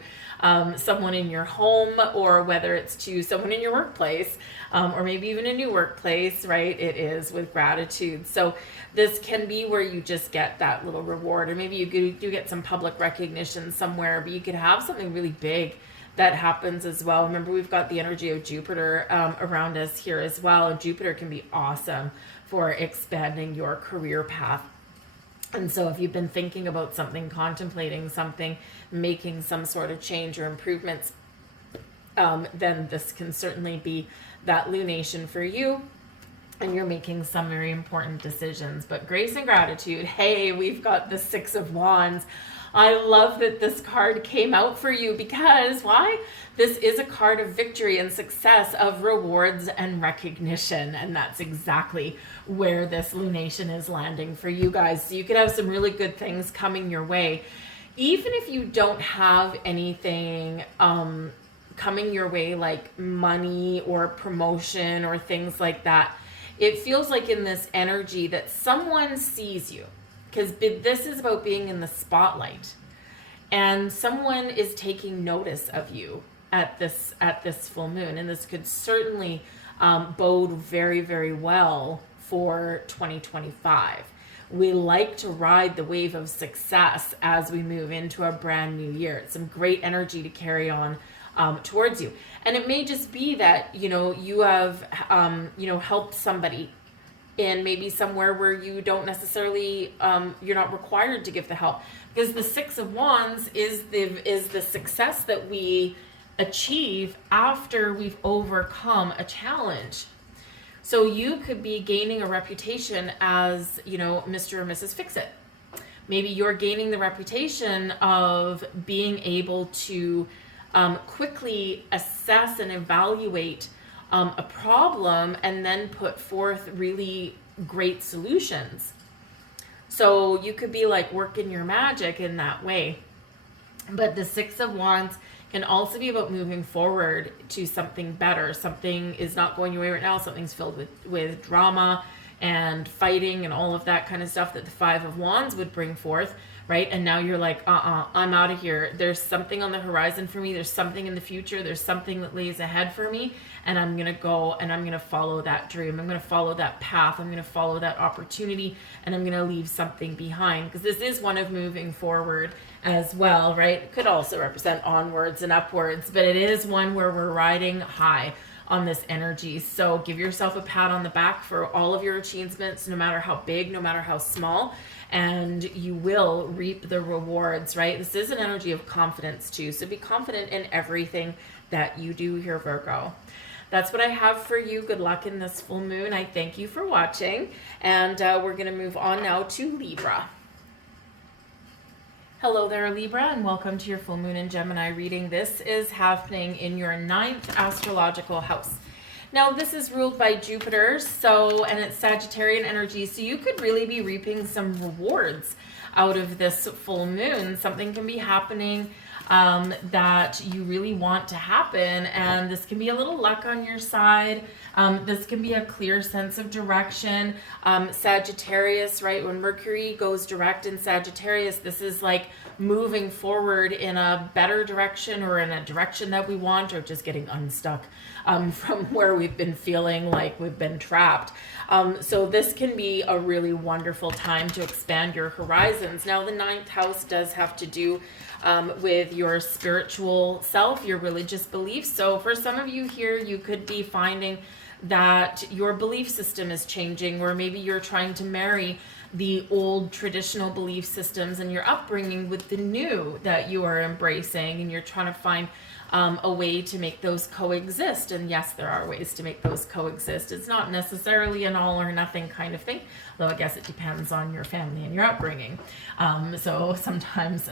someone in your home, or whether it's to someone in your workplace, or maybe even a new workplace, right? It is with gratitude. So this can be where you just get that little reward, or maybe you do get some public recognition somewhere, but you could have something really big that happens as well. Remember, we've got the energy of Jupiter around us here as well, and Jupiter can be awesome for expanding your career path. And so if you've been thinking about something, contemplating something, making some sort of change or improvements, then this can certainly be that lunation for you, and you're making some very important decisions. But grace and gratitude, hey, we've got the 6 of Wands. I love that this card came out for you because why? This is a card of victory and success, of rewards and recognition. And that's exactly where this lunation is landing for you guys. So you could have some really good things coming your way. even if you don't have anything coming your way, like money or promotion or things like that, it feels like in this energy that someone sees you, because this is about being in the spotlight, and someone is taking notice of you at this full moon. And this could certainly bode very, very well for 2025. We like to ride the wave of success as we move into a brand new year. It's some great energy to carry on towards you. And it may just be that, you have, helped somebody in maybe somewhere where you don't necessarily, you're not required to give the help. Because the Six of Wands is the success that we achieve after we've overcome a challenge. So you could be gaining a reputation as, Mr. or Mrs. Fix-It. Maybe you're gaining the reputation of being able to quickly assess and evaluate a problem and then put forth really great solutions. So you could be like working your magic in that way. But the Six of Wands can also be about moving forward to something better. Something is not going your way right now. Something's filled with drama and fighting and all of that kind of stuff that the Five of Wands would bring forth, right? And now you're like, I'm out of here. There's something on the horizon for me. There's something in the future. There's something that lays ahead for me. And I'm going to go and I'm going to follow that dream. I'm going to follow that path. I'm going to follow that opportunity, and I'm going to leave something behind, because this is one of moving forward as well, right? It could also represent onwards and upwards, but it is one where we're riding high on this energy. So give yourself a pat on the back for all of your achievements, no matter how big, no matter how small, and you will reap the rewards, right? This is an energy of confidence too. So be confident in everything that you do here, Virgo. That's what I have for you. Good luck in this full moon. I thank you for watching, and we're going to move on now to Libra. Hello there, Libra, and welcome to your full moon in Gemini reading. This is happening in your 9th astrological house. Now, this is ruled by Jupiter, and it's Sagittarian energy, so you could really be reaping some rewards out of this full moon. Something can be happening that you really want to happen, and this can be a little luck on your side. This can be a clear sense of direction. Sagittarius, right? When Mercury goes direct in Sagittarius, this is like moving forward in a better direction, or in a direction that we want, or just getting unstuck from where we've been feeling like we've been trapped. So this can be a really wonderful time to expand your horizons. Now, the 9th house does have to do with your spiritual self, your religious beliefs. So for some of you here, you could be finding that your belief system is changing, or maybe you're trying to marry the old traditional belief systems and your upbringing with the new that you are embracing, and you're trying to find a way to make those coexist. And yes, there are ways to make those coexist. It's not necessarily an all or nothing kind of thing, though I guess it depends on your family and your upbringing. So sometimes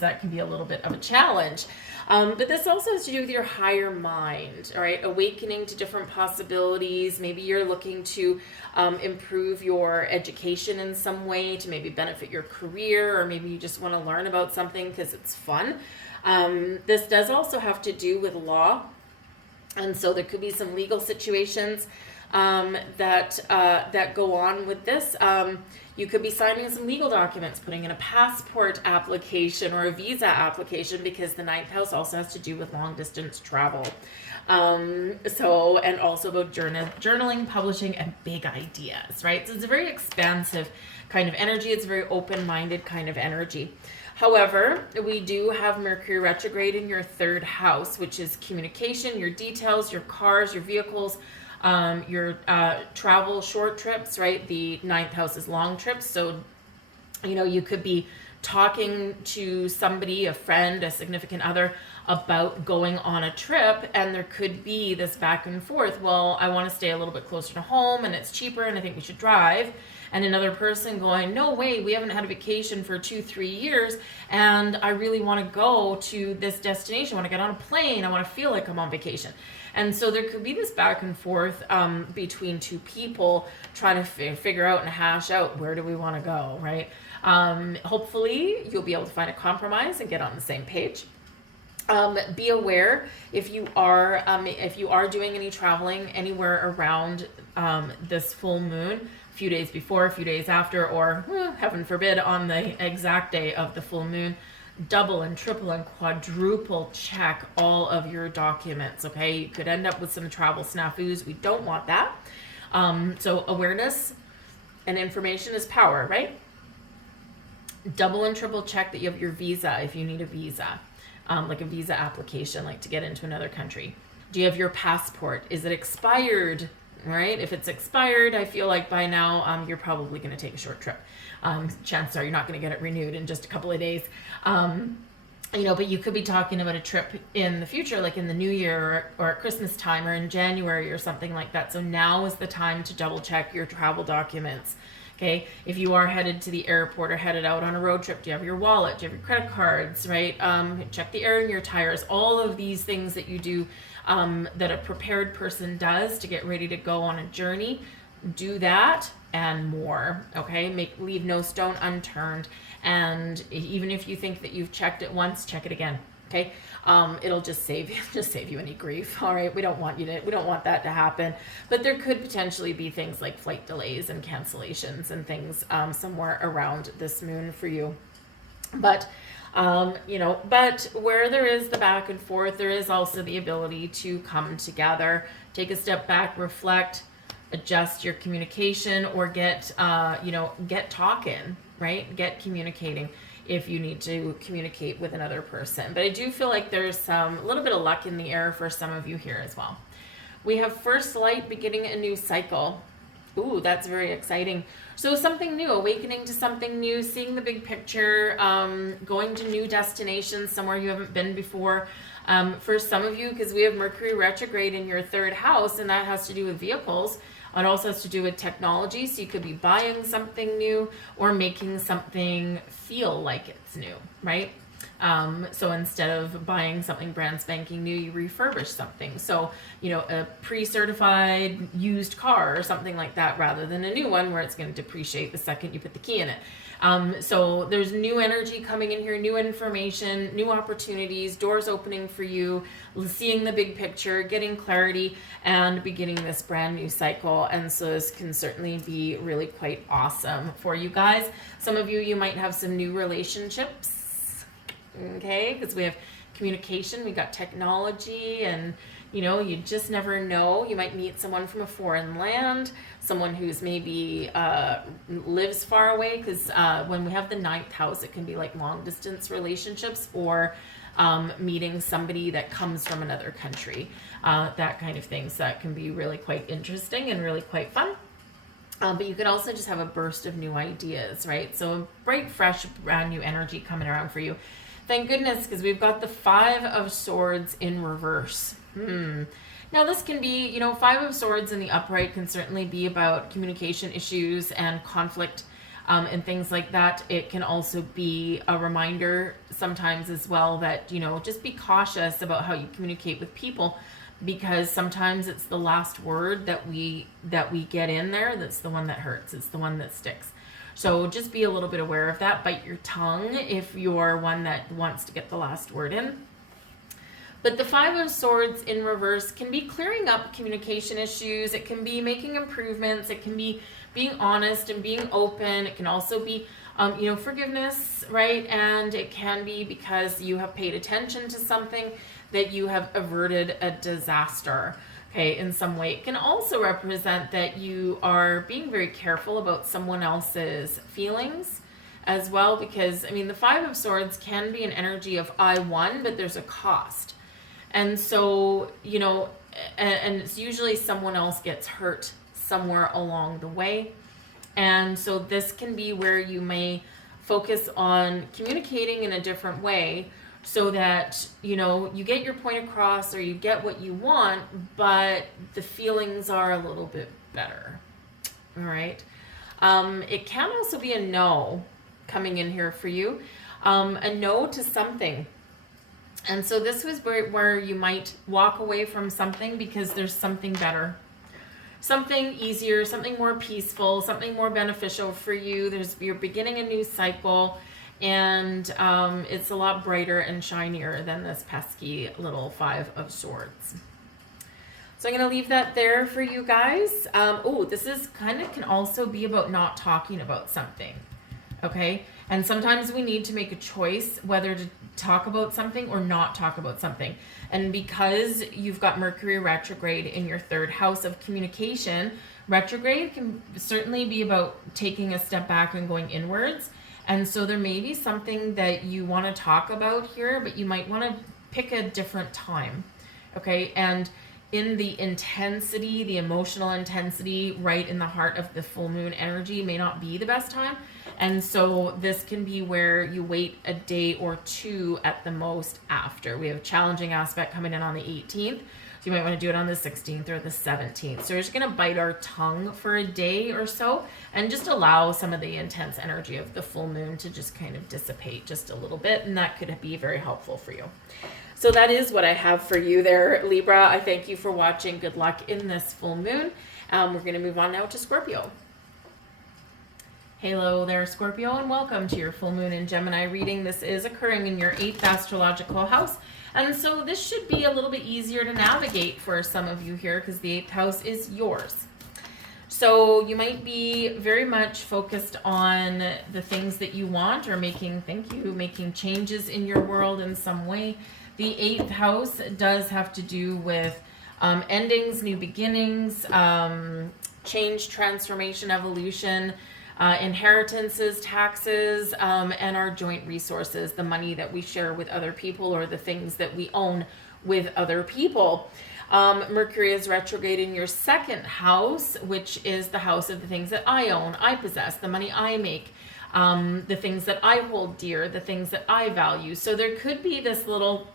that can be a little bit of a challenge. But this also has to do with your higher mind, all right? Awakening to different possibilities. Maybe you're looking to improve your education in some way to maybe benefit your career, or maybe you just want to learn about something because it's fun. This does also have to do with law, and so there could be some legal situations that go on with this. You could be signing some legal documents, putting in a passport application or a visa application, because the 9th house also has to do with long distance travel. And also about journaling, publishing, and big ideas, right? So it's a very expansive kind of energy. It's a very open-minded kind of energy. However, we do have Mercury retrograde in your 3rd house, which is communication, your details, your cars, your vehicles, your travel, short trips, right? The 9th house is long trips. So, you could be talking to somebody, a friend, a significant other, about going on a trip, and there could be this back and forth. Well, I want to stay a little bit closer to home, and it's cheaper, and I think we should drive. And another person going, no way, we haven't had a vacation for 2-3 years, and I really want to go to this destination. I want to get on a plane. I want to feel like I'm on vacation. And so there could be this back and forth between two people trying to figure out and hash out, where do we want to go, right? Hopefully you'll be able to find a compromise and get on the same page. Be aware if you are doing any traveling anywhere around this full moon, a few days before, a few days after, or heaven forbid on the exact day of the full moon, double and triple and quadruple check all of your documents. Okay, you could end up with some travel snafus. We don't want that. So awareness and information is power, right? Double and triple check that you have your visa if you need a visa. Like a visa application, like to get into another country. Do you have your passport? Is it expired? Right? If it's expired, I feel like by now you're probably going to take a short trip. Chances are you're not going to get it renewed in just a couple of days. But you could be talking about a trip in the future, like in the new year or at Christmas time or in January or something like that. So now is the time to double check your travel documents. Okay, if you are headed to the airport or headed out on a road trip, do you have your wallet? Do you have your credit cards, right? Check the air in your tires. All of these things that you do, that a prepared person does to get ready to go on a journey, do that and more, okay? Leave no stone unturned. And even if you think that you've checked it once, check it again. Okay, it'll just save you any grief. All right, we don't want that to happen. But there could potentially be things like flight delays and cancellations and things somewhere around this moon for you. But but where there is the back and forth, there is also the ability to come together, take a step back, reflect, adjust your communication, or get talking, right? Get communicating if you need to communicate with another person. But I do feel like there's a little bit of luck in the air for some of you here as well. We have first light beginning a new cycle. Ooh, that's very exciting. So something new, awakening to something new, seeing the big picture, going to new destinations, somewhere you haven't been before. For some of you, because we have Mercury retrograde in your third house, and that has to do with vehicles. It also has to do with technology, so you could be buying something new or making something feel like it's new, right? So instead of buying something brand spanking new, you refurbish something. So, a pre-certified used car or something like that, rather than a new one where it's going to depreciate the second you put the key in it. So there's new energy coming in here, new information, new opportunities, doors opening for you, seeing the big picture, getting clarity, and beginning this brand new cycle. And so this can certainly be really quite awesome for you guys. Some of you might have some new relationships, okay, because we have communication, we got technology, and you just never know. You might meet someone from a foreign land, someone who's maybe lives far away, because when we have the 9th house, it can be like long distance relationships, or meeting somebody that comes from another country, that kind of thing. So that can be really quite interesting and really quite fun. But you could also just have a burst of new ideas, right? So a bright, fresh, brand new energy coming around for you. Thank goodness, because we've got the 5 of Swords in reverse. Now this can be, 5 of Swords in the upright can certainly be about communication issues and conflict, and things like that. It can also be a reminder sometimes as well that, just be cautious about how you communicate with people, because sometimes it's the last word that we get in there that's the one that hurts. It's the one that sticks. So just be a little bit aware of that. Bite your tongue if you're one that wants to get the last word in. But the 5 of Swords in reverse can be clearing up communication issues. It can be making improvements. It can be being honest and being open. It can also be, forgiveness, right? And it can be because you have paid attention to something, that you have averted a disaster, okay, in some way. It can also represent that you are being very careful about someone else's feelings as well, because, the 5 of Swords can be an energy of I won, but there's a cost. And so, and it's usually someone else gets hurt somewhere along the way. And so this can be where you may focus on communicating in a different way, so that, you get your point across, or you get what you want, but the feelings are a little bit better. All right. It can also be a no coming in here for you, a no to something. And so this was where you might walk away from something because there's something better. something easier, something more peaceful, something more beneficial for you. You're beginning a new cycle, and it's a lot brighter and shinier than this pesky little Five of Swords. So I'm going to leave that there for you guys. This is can also be about not talking about something. Okay. And sometimes we need to make a choice whether to talk about something or not talk about something. And because you've got Mercury retrograde in your third house of communication, retrograde can certainly be about taking a step back and going inwards. And so there may be something that you want to talk about here, but you might want to pick a different time. Okay. And in the intensity, the emotional intensity, right in the heart of the full moon energy may not be the best time. And so this can be where you wait a day or two at the most after. We have a challenging aspect coming in on the 18th. So you might want to do it on the 16th or the 17th. So we're just going to bite our tongue for a day or so and just allow some of the intense energy of the full moon to just kind of dissipate just a little bit. And that could be very helpful for you. So that is what I have for you there, Libra. I thank you for watching. Good luck in this full moon. We're going to move on now to Scorpio. Hello there, Scorpio, and welcome to your full moon in Gemini reading. This is occurring in your 8th astrological house. And so this should be a little bit easier to navigate for some of you here because the 8th house is yours. So you might be very much focused on the things that you want or making changes in your world in some way. The 8th house does have to do with endings, new beginnings, change, transformation, evolution, inheritances, taxes, and our joint resources, the money that we share with other people or the things that we own with other people. Mercury is retrograde in your 2nd house, which is the house of the things that I own, I possess, the money I make, the things that I hold dear, the things that I value. So there could be this little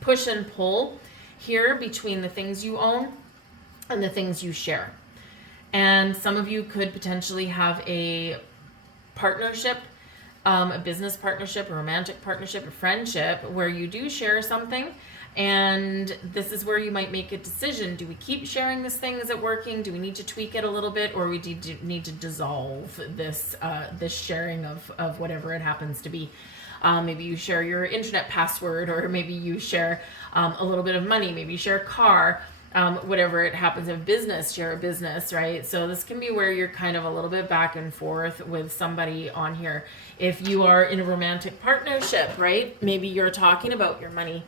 push and pull here between the things you own and the things you share. And some of you could potentially have a partnership, a business partnership, a romantic partnership, a friendship where you do share something. And this is where you might make a decision. Do we keep sharing this thing? Is it working? Do we need to tweak it a little bit? Or we need to dissolve this sharing of whatever it happens to be. Maybe you share your internet password, or maybe you share a little bit of money. Maybe you share a car. Whatever it happens in business, share a business, right? So this can be where you're kind of a little bit back and forth with somebody on here. If you are in a romantic partnership, right? Maybe you're talking about your money.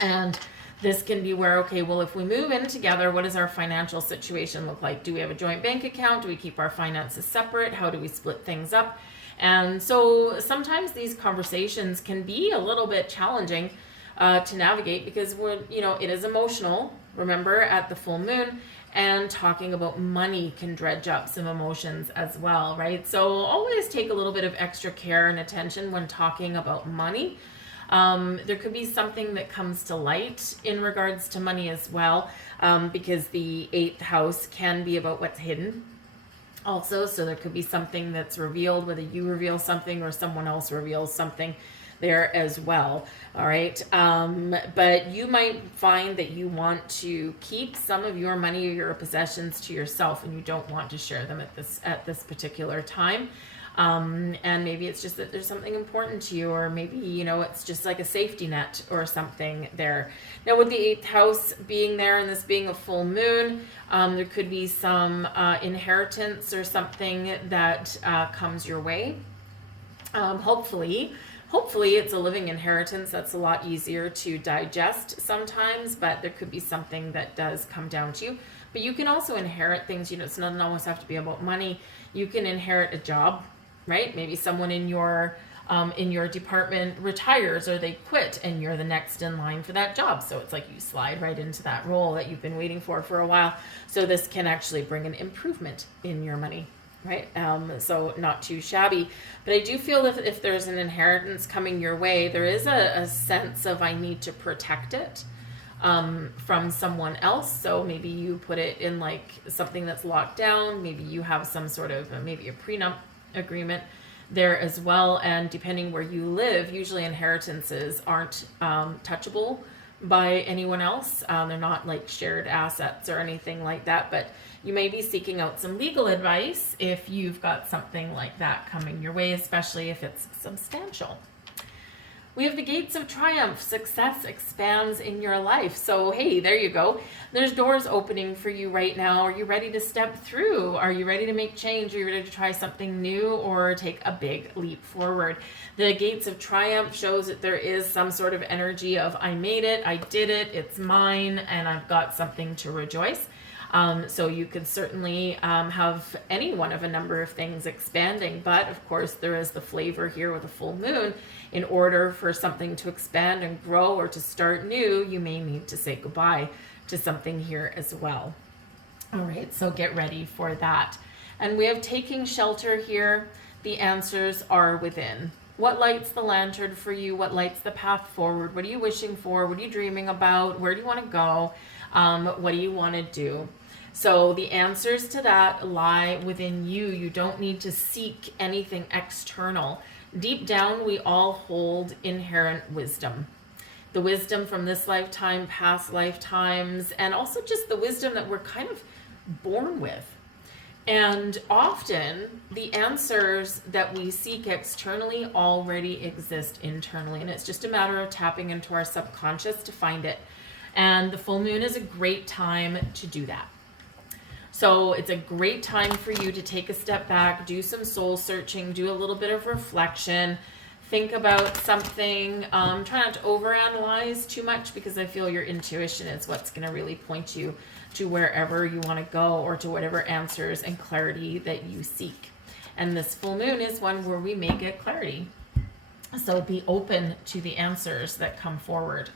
And this can be where, okay, well, if we move in together, what does our financial situation look like? Do we have a joint bank account? Do we keep our finances separate? How do we split things up? And so sometimes these conversations can be a little bit challenging to navigate because it is emotional. Remember, at the full moon, and talking about money can dredge up some emotions as well, right? So always take a little bit of extra care and attention when talking about money. There could be something that comes to light in regards to money as well, because the 8th house can be about what's hidden also. So there could be something that's revealed, whether you reveal something or someone else reveals something there as well. All right. But you might find that you want to keep some of your money or your possessions to yourself, and you don't want to share them at this particular time. And maybe it's just that there's something important to you, or maybe, it's just like a safety net or something there. Now, with the 8th house being there and this being a full moon, there could be some inheritance or something that comes your way. Hopefully it's a living inheritance. That's a lot easier to digest sometimes, but there could be something that does come down to you. But you can also inherit things, it doesn't always have to be about money. You can inherit a job, right? Maybe someone in your department retires or they quit and you're the next in line for that job. So it's like you slide right into that role that you've been waiting for a while. So this can actually bring an improvement in your money. Right. So not too shabby, but I do feel that if there's an inheritance coming your way, there is a sense of I need to protect it from someone else. So maybe you put it in like something that's locked down. Maybe you have some sort of maybe a prenup agreement there as well. And depending where you live, usually inheritances aren't touchable by anyone else. They're not like shared assets or anything like that, but you may be seeking out some legal advice if you've got something like that coming your way, especially if it's substantial. We have the gates of triumph. Success expands in your life. So, hey, there you go. There's doors opening for you right now. Are you ready to step through? Are you ready to make change? Are you ready to try something new or take a big leap forward? The gates of triumph shows that there is some sort of energy of I made it, I did it, it's mine, and I've got something to rejoice. So you could certainly have any one of a number of things expanding, but of course there is the flavor here with a full moon. In order for something to expand and grow or to start new, you may need to say goodbye to something here as well. All right, so get ready for that. And we have taking shelter here. The answers are within. What lights the lantern for you? What lights the path forward? What are you wishing for? What are you dreaming about? Where do you want to go? What do you want to do? So the answers to that lie within you. You don't need to seek anything external. Deep down, we all hold inherent wisdom. The wisdom from this lifetime, past lifetimes, and also just the wisdom that we're kind of born with. And often the answers that we seek externally already exist internally. And it's just a matter of tapping into our subconscious to find it. And the full moon is a great time to do that. So it's a great time for you to take a step back, do some soul searching, do a little bit of reflection, think about something. Try not to overanalyze too much, because I feel your intuition is what's going to really point you to wherever you want to go or to whatever answers and clarity that you seek. And this full moon is one where we may get clarity. So be open to the answers that come forward.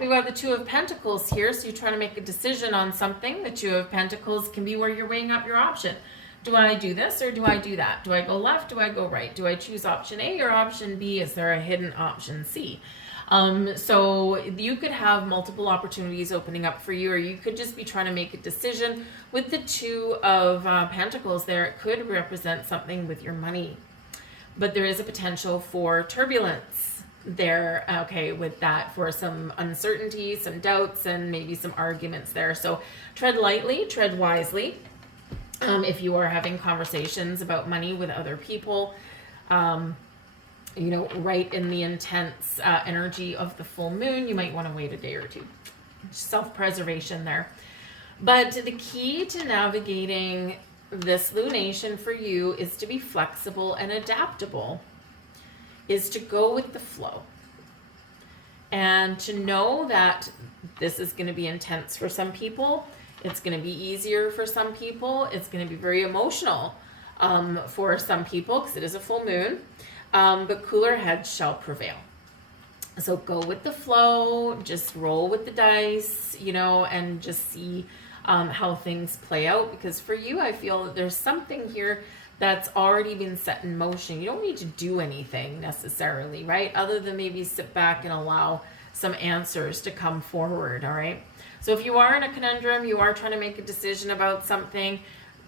We've got the Two of Pentacles here, so you're trying to make a decision on something. The Two of Pentacles can be where you're weighing up your option. Do I do this or do I do that? Do I go left? Do I go right? Do I choose option A or option B? Is there a hidden option C? So you could have multiple opportunities opening up for you, or you could just be trying to make a decision. With the Two of Pentacles there, it could represent something with your money, but there is a potential for turbulence there, okay, with that, for some uncertainty, some doubts, and maybe some arguments there. So tread lightly, tread wisely. If you are having conversations about money with other people, you know, right in the intense energy of the full moon, you might want to wait a day or two. Self-preservation there. But the key to navigating this lunation for you is to be flexible and adaptable, is to go with the flow, and to know that this is going to be intense for some people. It's going to be easier for some people. It's going to be very emotional for some people, because it is a full moon, but cooler heads shall prevail. So go with the flow, just roll with the dice, you know, and just see how things play out. Because for you, I feel that there's something here that's already been set in motion. You don't need to do anything necessarily, right? Other than maybe sit back and allow some answers to come forward, all right? So if you are in a conundrum, you are trying to make a decision about something,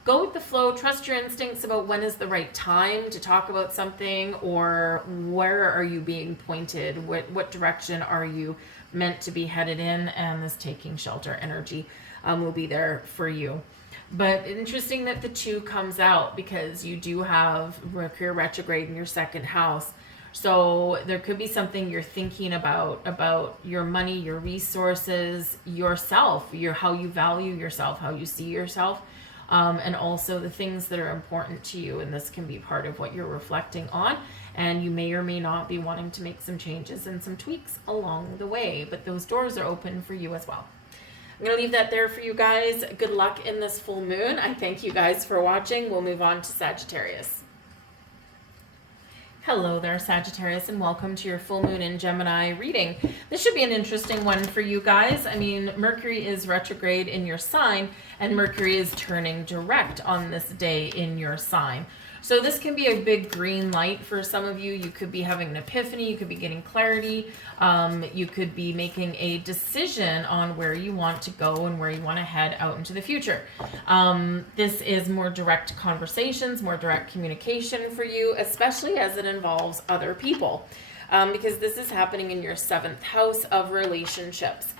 go with the flow, trust your instincts about when is the right time to talk about something, or where are you being pointed? What direction are you meant to be headed in? And this taking shelter energy will be there for you. But interesting that the Two comes out, because you do have Mercury retrograde in your second house. So there could be something you're thinking about your money, your resources, yourself, how you value yourself, how you see yourself, and also the things that are important to you. And this can be part of what you're reflecting on. And you may or may not be wanting to make some changes and some tweaks along the way. But those doors are open for you as well. I'm going to leave that there for you guys. Good luck in this full moon. I thank you guys for watching. We'll move on to Sagittarius. Hello there, Sagittarius, and welcome to your full moon in Gemini reading. This should be an interesting one for you guys. I mean, Mercury is retrograde in your sign, and Mercury is turning direct on this day in your sign. So this can be a big green light for some of you. You could be having an epiphany. You could be getting clarity. You could be making a decision on where you want to go and where you want to head out into the future. This is more direct conversations, more direct communication for you, especially as it involves other people. because this is happening in your 7th house of relationships.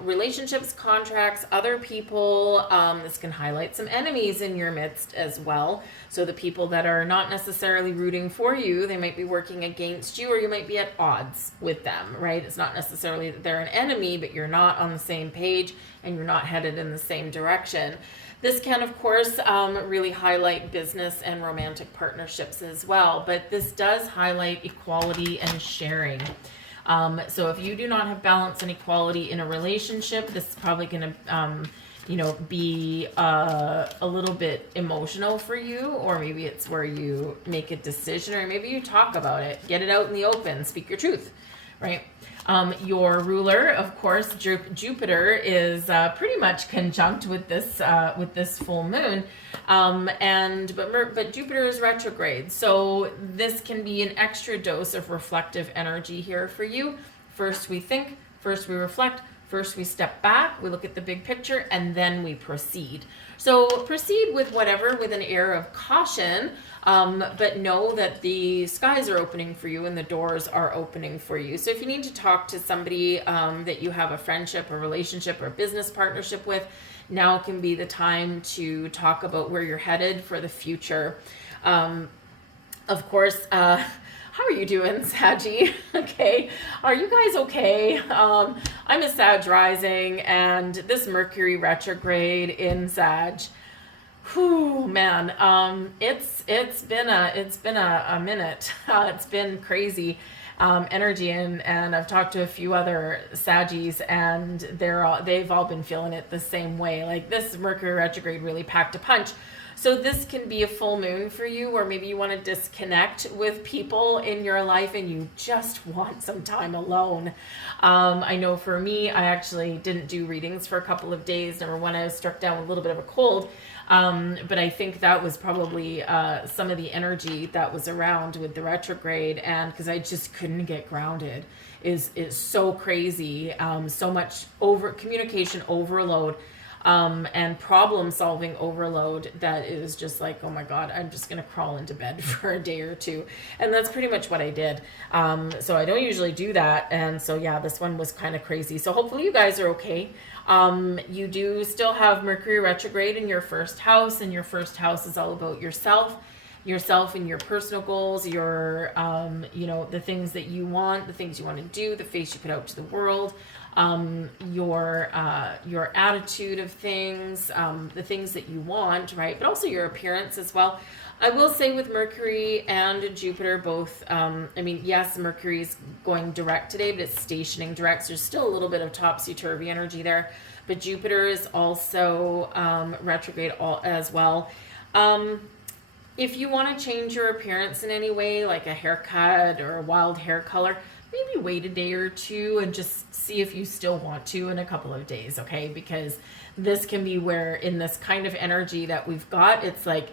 Relationships, contracts, other people. This can highlight some enemies in your midst as well. So the people that are not necessarily rooting for you, they might be working against you, or you might be at odds with them, right? It's not necessarily that they're an enemy, but you're not on the same page and you're not headed in the same direction. This can, of course, really highlight business and romantic partnerships as well, but this does highlight equality and sharing. So if you do not have balance and equality in a relationship, this is probably going to, be a little bit emotional for you, or maybe it's where you make a decision, or maybe you talk about it, get it out in the open, speak your truth, right? Your ruler, of course, Jupiter, is pretty much conjunct with this full moon, but Jupiter is retrograde, so this can be an extra dose of reflective energy here for you. First we think, first we reflect, first we step back, we look at the big picture, and then we proceed. So proceed with whatever, with an air of caution, but know that the skies are opening for you and the doors are opening for you. So if you need to talk to somebody that you have a friendship, a relationship, or a business partnership with, now can be the time to talk about where you're headed for the future. Of course, how are you doing, Saggy? Okay. Are you guys okay? I'm a Sag rising, and this Mercury retrograde in Sag. Whew, man. It's been a minute. It's been crazy energy, and I've talked to a few other Saggies, and they've all been feeling it the same way. Like, this Mercury retrograde really packed a punch. So this can be a full moon for you, or maybe you want to disconnect with people in your life and you just want some time alone. I know for me, I actually didn't do readings for a couple of days. Number one, I was struck down with a little bit of a cold, but I think that was probably some of the energy that was around with the retrograde, and because I just couldn't get grounded is so crazy. So much communication overload. And problem solving overload that is just like, oh my God, I'm just going to crawl into bed for a day or two. And that's pretty much what I did. So I don't usually do that. And so, yeah, this one was kind of crazy. So hopefully you guys are okay. You do still have Mercury retrograde in your 1st house, and your 1st house is all about yourself and your personal goals, your, the things that you want, the things you want to do, the face you put out to the world. Your attitude of things, the things that you want, right? But also your appearance as well. I will say with Mercury and Jupiter both, yes, Mercury's going direct today, but it's stationing direct. So there's still a little bit of topsy-turvy energy there. But Jupiter is also retrograde as well. If you want to change your appearance in any way, like a haircut or a wild hair color, maybe wait a day or two and just see if you still want to in a couple of days, okay? Because this can be where, in this kind of energy that we've got, it's like,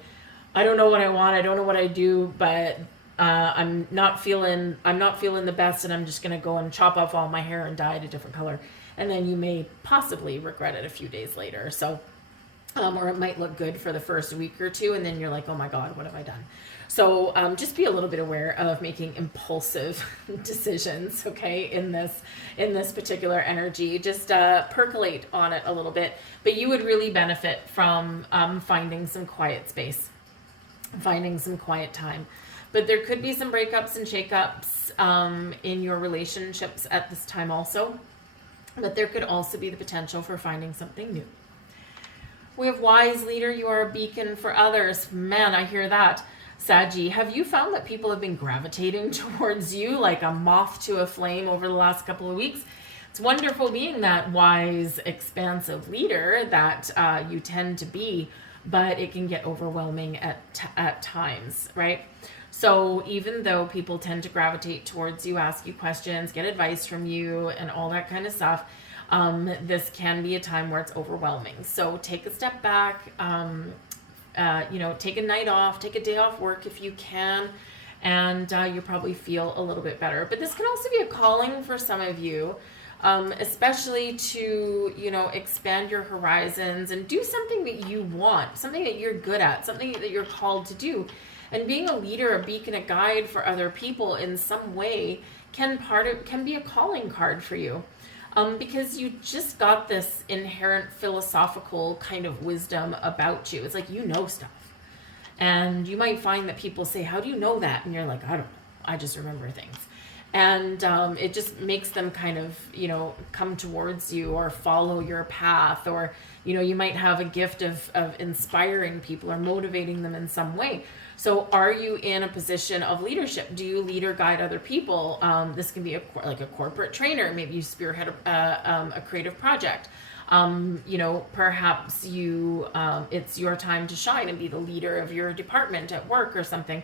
I don't know what I want, I don't know what I do, but I'm not feeling the best, and I'm just going to go and chop off all my hair and dye it a different color. And then you may possibly regret it a few days later. So, or it might look good for the first week or two, and then you're like, oh my God, what have I done? So just be a little bit aware of making impulsive decisions, okay, in this particular energy. Just percolate on it a little bit. But you would really benefit from finding some quiet space, finding some quiet time. But there could be some breakups and shakeups in your relationships at this time also. But there could also be the potential for finding something new. We have wise leader. You are a beacon for others. Man, I hear that. Saggy, have you found that people have been gravitating towards you like a moth to a flame over the last couple of weeks? It's wonderful being that wise, expansive leader that you tend to be, but it can get overwhelming at times, right? So even though people tend to gravitate towards you, ask you questions, get advice from you, and all that kind of stuff, this can be a time where it's overwhelming. So take a step back, take a night off, take a day off work if you can, and you probably feel a little bit better. But this can also be a calling for some of you, especially to, expand your horizons and do something that you want, something that you're good at, something that you're called to do. And being a leader, a beacon, a guide for other people in some way can be a calling card for you. Because you just got this inherent philosophical kind of wisdom about you. It's like, you know stuff. And you might find that people say, how do you know that? And you're like, I don't know. I just remember things. And it just makes them kind of, come towards you or follow your path. Or, you might have a gift of inspiring people or motivating them in some way. So are you in a position of leadership? Do you lead or guide other people? This can be like a corporate trainer. Maybe you spearhead a creative project. Perhaps it's your time to shine and be the leader of your department at work or something.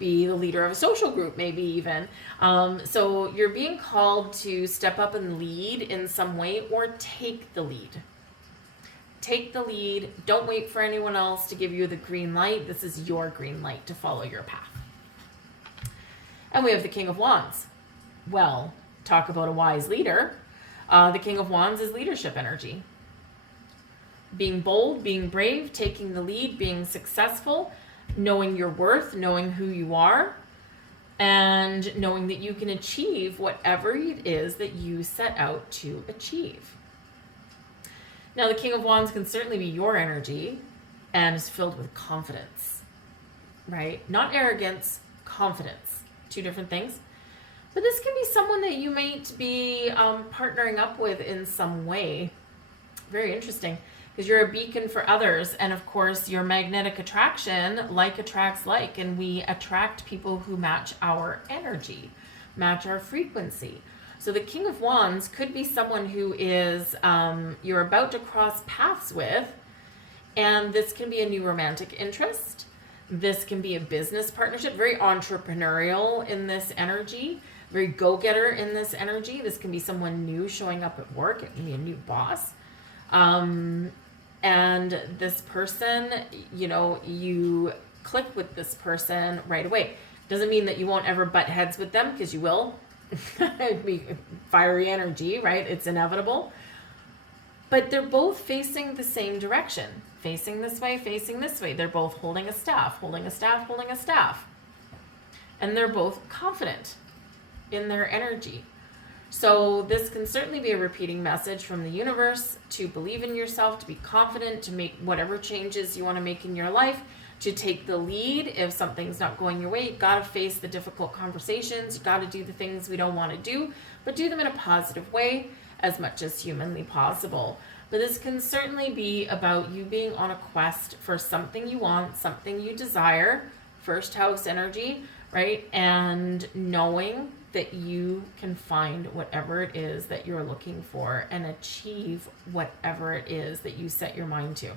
Be the leader of a social group, maybe even. So you're being called to step up and lead in some way, or take the lead. Take the lead. Don't wait for anyone else to give you the green light. This is your green light to follow your path. And we have the King of Wands. Well, talk about a wise leader. The King of Wands is leadership energy. Being bold, being brave, taking the lead, being successful, knowing your worth, knowing who you are, and knowing that you can achieve whatever it is that you set out to achieve. Now, the King of Wands can certainly be your energy and is filled with confidence, right? Not arrogance, confidence. Two different things. But this can be someone that you might be partnering up with in some way. Very interesting, because you're a beacon for others. And of course, your magnetic attraction, like attracts like, and we attract people who match our energy, match our frequency. So the King of Wands could be someone who is you're about to cross paths with, and this can be a new romantic interest. This can be a business partnership, very entrepreneurial in this energy, very go-getter in this energy. This can be someone new showing up at work. It can be a new boss. And this person, you click with this person right away. Doesn't mean that you won't ever butt heads with them, because you will. It'd be fiery energy, right? It's inevitable. But they're both facing the same direction. Facing this way, facing this way. They're both holding a staff, holding a staff, holding a staff. And they're both confident in their energy. So this can certainly be a repeating message from the universe to believe in yourself, to be confident, to make whatever changes you want to make in your life, to take the lead. If something's not going your way, you got to face the difficult conversations. You got to do the things we don't want to do, but do them in a positive way as much as humanly possible. But this can certainly be about you being on a quest for something you want, something you desire, first house energy, right? And knowing that you can find whatever it is that you're looking for and achieve whatever it is that you set your mind to.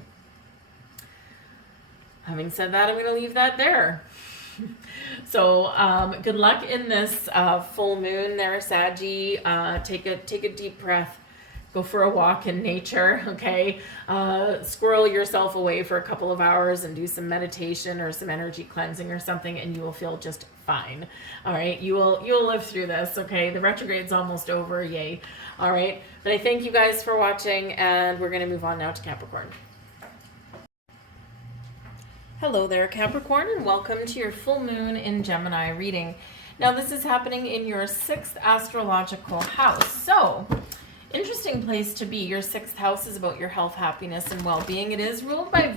Having said that, I'm going to leave that there. So good luck in this full moon there, Saggy. Take a deep breath. Go for a walk in nature, okay? Squirrel yourself away for a couple of hours and do some meditation or some energy cleansing or something, and you will feel just fine. All right, you'll live through this, okay? The retrograde's almost over, yay. All right, but I thank you guys for watching, and we're going to move on now to Capricorn. Hello there, Capricorn, and welcome to your full moon in Gemini reading. Now, this is happening in your 6th astrological house. So, interesting place to be. Your 6th house is about your health, happiness, and well-being. It is ruled by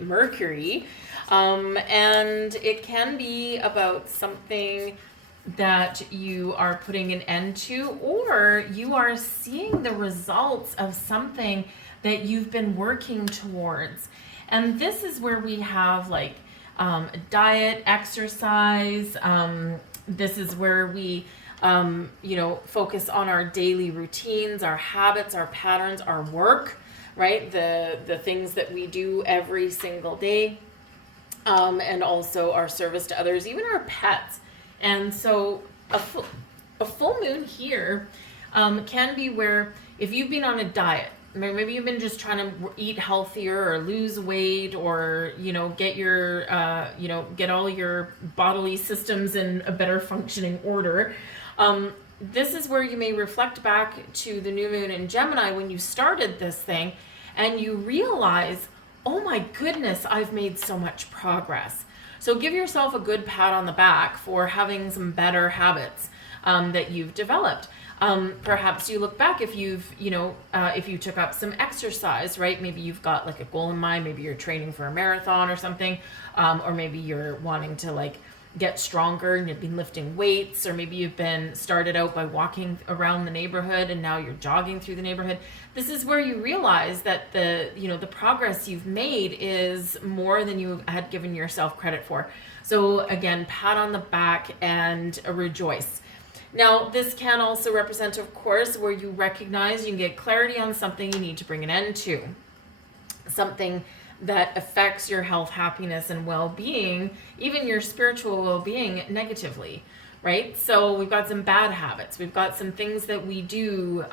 Mercury, and it can be about something that you are putting an end to, or you are seeing the results of something that you've been working towards. And this is where we have like diet, exercise. This is where we focus on our daily routines, our habits, our patterns, our work, right? The things that we do every single day, and also our service to others, even our pets. And so a full moon here can be where, if you've been on a diet, maybe you've been just trying to eat healthier or lose weight, or, get your, get all your bodily systems in a better functioning order. This is where you may reflect back to the new moon in Gemini when you started this thing, and you realize, oh my goodness, I've made so much progress. So give yourself a good pat on the back for having some better habits that you've developed. Perhaps you look back if you've, if you took up some exercise, right? Maybe you've got like a goal in mind. Maybe you're training for a marathon or something. Or maybe you're wanting to like get stronger and you've been lifting weights, or maybe you've been started out by walking around the neighborhood and now you're jogging through the neighborhood. This is where you realize that the progress you've made is more than you had given yourself credit for. So again, pat on the back and rejoice. Now, this can also represent, of course, where you recognize you can get clarity on something you need to bring an end to. Something that affects your health, happiness, and well-being, even your spiritual well-being negatively, right? So we've got some bad habits. We've got some things that we do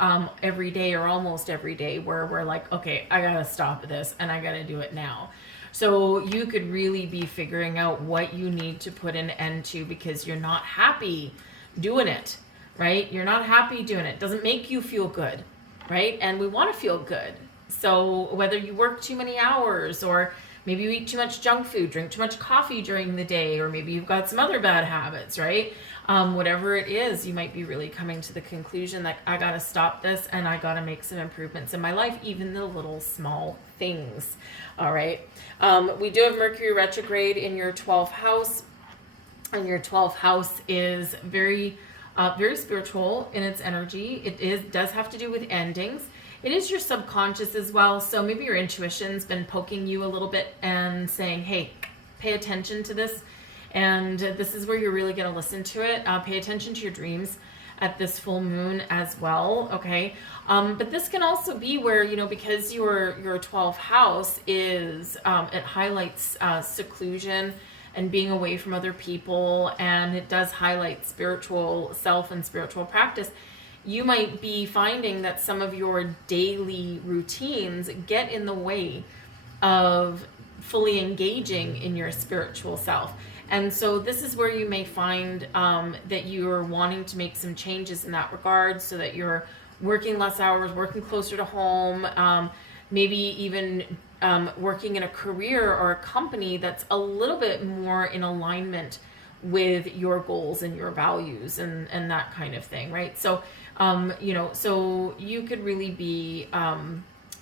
every day or almost every day where we're like, okay, I gotta stop this and I gotta do it now. So you could really be figuring out what you need to put an end to because you're not happy doing it, right? You're not happy doing it. It doesn't make you feel good, right? And we want to feel good. So whether you work too many hours, or maybe you eat too much junk food, drink too much coffee during the day, or maybe you've got some other bad habits, right? Whatever it is, you might be really coming to the conclusion that I got to stop this and I got to make some improvements in my life, even the little small things. All right. We do have Mercury retrograde in your 12th house. And your 12th house is very spiritual in its energy. It does have to do with endings. It is your subconscious as well. So maybe your intuition's been poking you a little bit and saying, hey, pay attention to this. And this is where you're really going to listen to it. Pay attention to your dreams at this full moon as well. Okay. But this can also be where, because your 12th house is, it highlights seclusion and being away from other people, and it does highlight spiritual self and spiritual practice. You might be finding that some of your daily routines get in the way of fully engaging in your spiritual self. And so this is where you may find that you're wanting to make some changes in that regard, so that you're working less hours, working closer to home, maybe even working in a career or a company that's a little bit more in alignment with your goals and your values and that kind of thing, right? So, so you could really be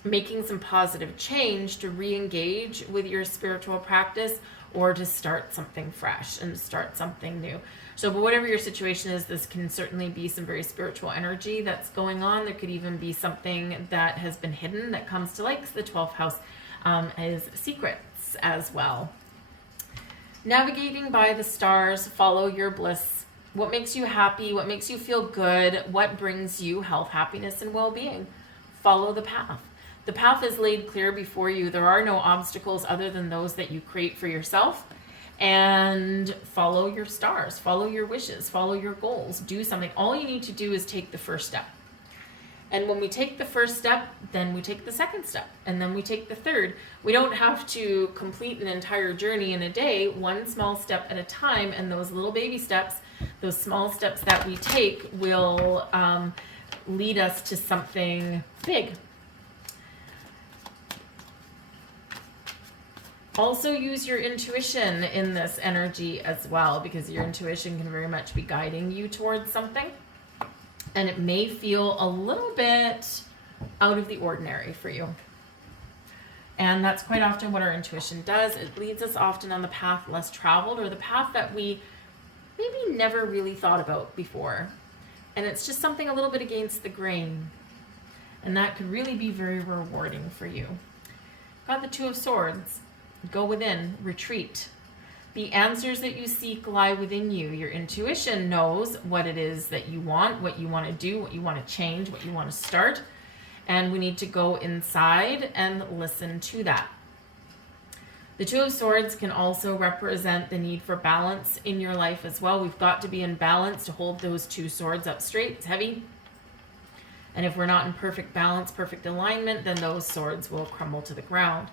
making some positive change to re-engage with your spiritual practice, or to start something fresh and start something new. So, but whatever your situation is, this can certainly be some very spiritual energy that's going on. There could even be something that has been hidden that comes to light, 'cause the 12th house is secrets as well. Navigating by the stars, follow your bliss. What makes you happy? What makes you feel good? What brings you health, happiness, and well-being? Follow the path. The path is laid clear before you. There are no obstacles other than those that you create for yourself. And follow your stars, follow your wishes, follow your goals. Do something. All you need to do is take the first step. And when we take the first step, then we take the second step, and then we take the third. We don't have to complete an entire journey in a day, one small step at a time. And those little baby steps, those small steps that we take will lead us to something big. Also use your intuition in this energy as well, because your intuition can very much be guiding you towards something. And it may feel a little bit out of the ordinary for you. And that's quite often what our intuition does. It leads us often on the path less traveled, or the path that we maybe never really thought about before. And it's just something a little bit against the grain. And that could really be very rewarding for you. Got the 2 of Swords. Go within, retreat. The answers that you seek lie within you. Your intuition knows what it is that you want, what you want to do, what you want to change, what you want to start. And we need to go inside and listen to that. The 2 of Swords can also represent the need for balance in your life as well. We've got to be in balance to hold those 2 swords up straight. It's heavy. And if we're not in perfect balance, perfect alignment, then those swords will crumble to the ground.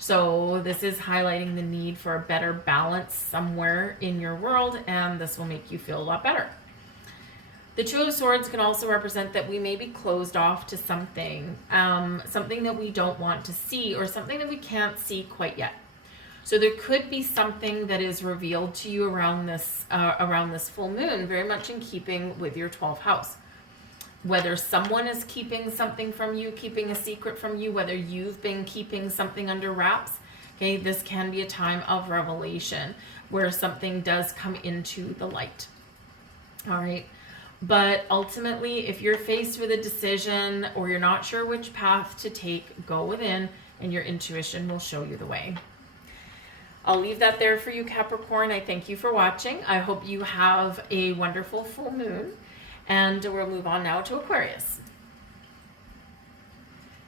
So this is highlighting the need for a better balance somewhere in your world, and this will make you feel a lot better. The Two of Swords can also represent that we may be closed off to something, something that we don't want to see, or something that we can't see quite yet. So there could be something that is revealed to you around this full moon, very much in keeping with your 12th house. Whether someone is keeping something from you, keeping a secret from you, whether you've been keeping something under wraps, okay, this can be a time of revelation where something does come into the light. All right. But ultimately, if you're faced with a decision or you're not sure which path to take, go within and your intuition will show you the way. I'll leave that there for you, Capricorn. I thank you for watching. I hope you have a wonderful full moon. And we'll move on now to Aquarius.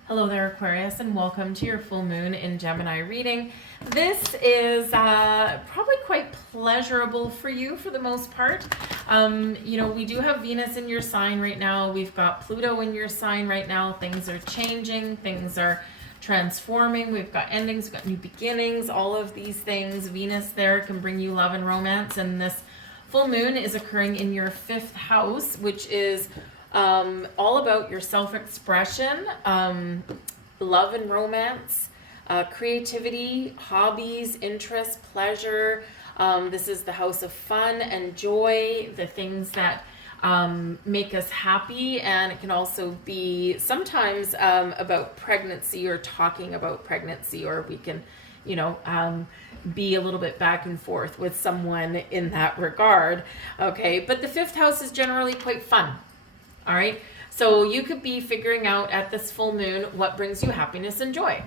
Hello there, Aquarius, and welcome to your full moon in Gemini reading. This is probably quite pleasurable for you for the most part. We do have Venus in your sign right now. We've got Pluto in your sign right now. Things are changing. Things are transforming. We've got endings. We've got new beginnings. All of these things. Venus there can bring you love and romance. And this full moon is occurring in your 5th house, which is all about your self-expression, love and romance, creativity, hobbies, interests, pleasure. This is the house of fun and joy, the things that make us happy. And it can also be sometimes about pregnancy or talking about pregnancy, or we can, be a little bit back and forth with someone in that regard. Okay, but the 5th house is generally quite fun. All right, so you could be figuring out at this full moon what brings you happiness and joy.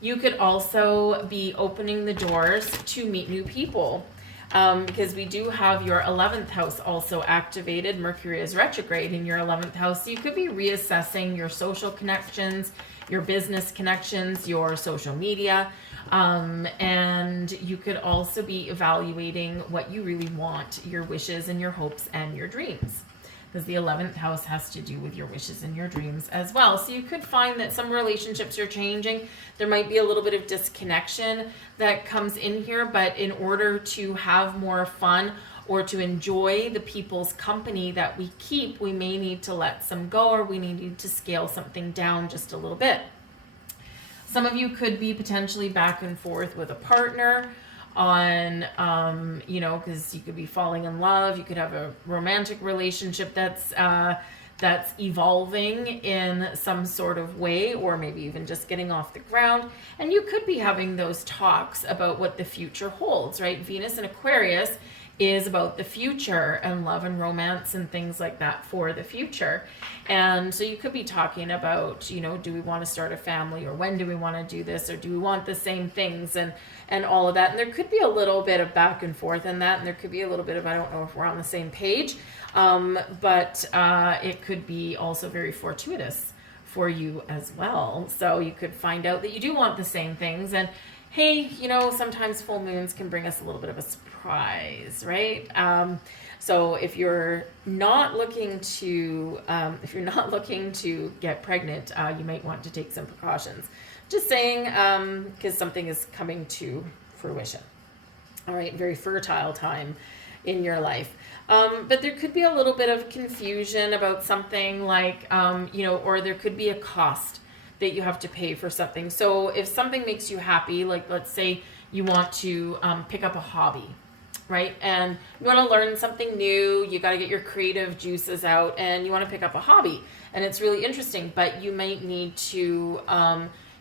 You could also be opening the doors to meet new people, because we do have your 11th house also activated. Mercury is retrograde in your 11th house. So you could be reassessing your social connections, your business connections, your social media, and you could also be evaluating what you really want, your wishes and your hopes and your dreams, because the 11th house has to do with your wishes and your dreams as well. So you could find that some relationships are changing. There might be a little bit of disconnection that comes in here, but in order to have more fun or to enjoy the people's company that we keep, we may need to let some go, or we need to scale something down just a little bit. Some of you could be potentially back and forth with a partner on, because you could be falling in love. You could have a romantic relationship that's evolving in some sort of way, or maybe even just getting off the ground. And you could be having those talks about what the future holds, right? Venus in Aquarius is about the future and love and romance and things like that for the future. And so you could be talking about, do we want to start a family, or when do we want to do this, or do we want the same things, and all of that. And there could be a little bit of back and forth in that, and there could be a little bit of, I don't know if we're on the same page, but it could be also very fortuitous for you as well. So you could find out that you do want the same things, and hey, sometimes full moons can bring us a little bit of a surprise, right? So if you're not looking to get pregnant, you might want to take some precautions. Just saying, because something is coming to fruition. All right, very fertile time in your life. But there could be a little bit of confusion about something like, or there could be a cost that you have to pay for something. So if something makes you happy, like let's say you want to pick up a hobby, right? And you want to learn something new, you got to get your creative juices out, and you want to pick up a hobby. And it's really interesting, but you might need to,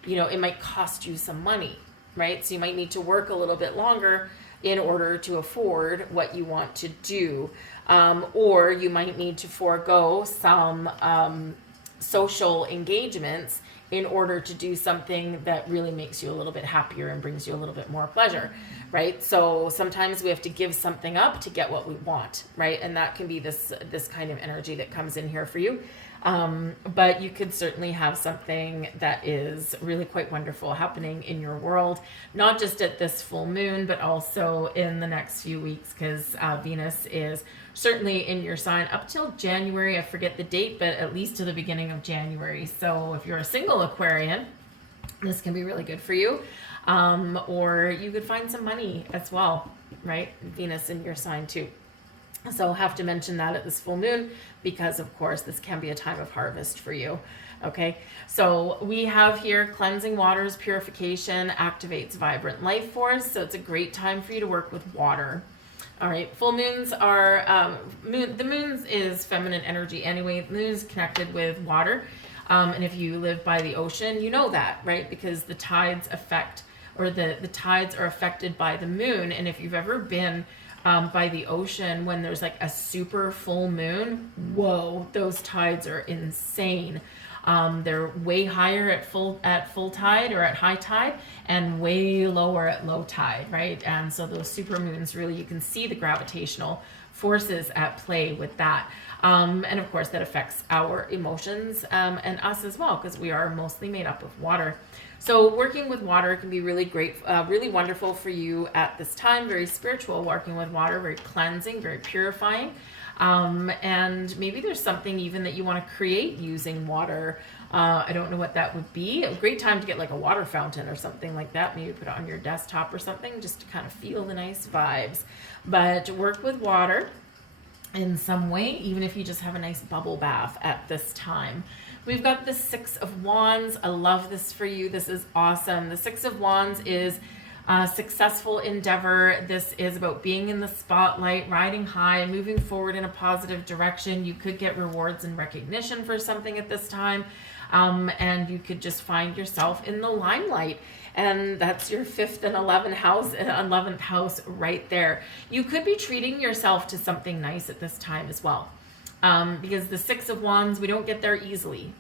it might cost you some money, right? So you might need to work a little bit longer in order to afford what you want to do. Or you might need to forego some social engagements in order to do something that really makes you a little bit happier and brings you a little bit more pleasure, right? So sometimes we have to give something up to get what we want, right? And that can be this kind of energy that comes in here for you. But you could certainly have something that is really quite wonderful happening in your world, not just at this full moon, but also in the next few weeks, because Venus is certainly in your sign up till January. I forget the date, but at least to the beginning of January. So if you're a single Aquarian, this can be really good for you. Or you could find some money as well, right? Venus in your sign too. So have to mention that at this full moon, because of course this can be a time of harvest for you. Okay, so we have here cleansing waters, purification, activates vibrant life force. So it's a great time for you to work with water. All right, full moons are, the moon is feminine energy anyway. The moon is connected with water. And if you live by the ocean, you know that, right? Because the tides affect, or the tides are affected by the moon. And if you've ever been by the ocean when there's like a super full moon, whoa, those tides are insane. They're way higher at full tide or at high tide, and way lower at low tide, right? And so those super moons, really, you can see the gravitational forces at play with that. And of course that affects our emotions and us as well, because we are mostly made up of water. So working with water can be really great, really wonderful for you at this time. Very spiritual, working with water, very cleansing, very purifying. And maybe there's something even that you want to create using water. I don't know what that would be. A great time to get like a water fountain or something like that. Maybe put it on your desktop or something, just to kind of feel the nice vibes. But work with water in some way, even if you just have a nice bubble bath at this time. We've got the Six of Wands. I love this for you. This is awesome. The Six of Wands is a successful endeavor. This is about being in the spotlight, riding high, moving forward in a positive direction. You could get rewards and recognition for something at this time. And you could just find yourself in the limelight. And that's your 5th and 11th house right there. You could be treating yourself to something nice at this time as well. Because the Six of Wands, we don't get there easily,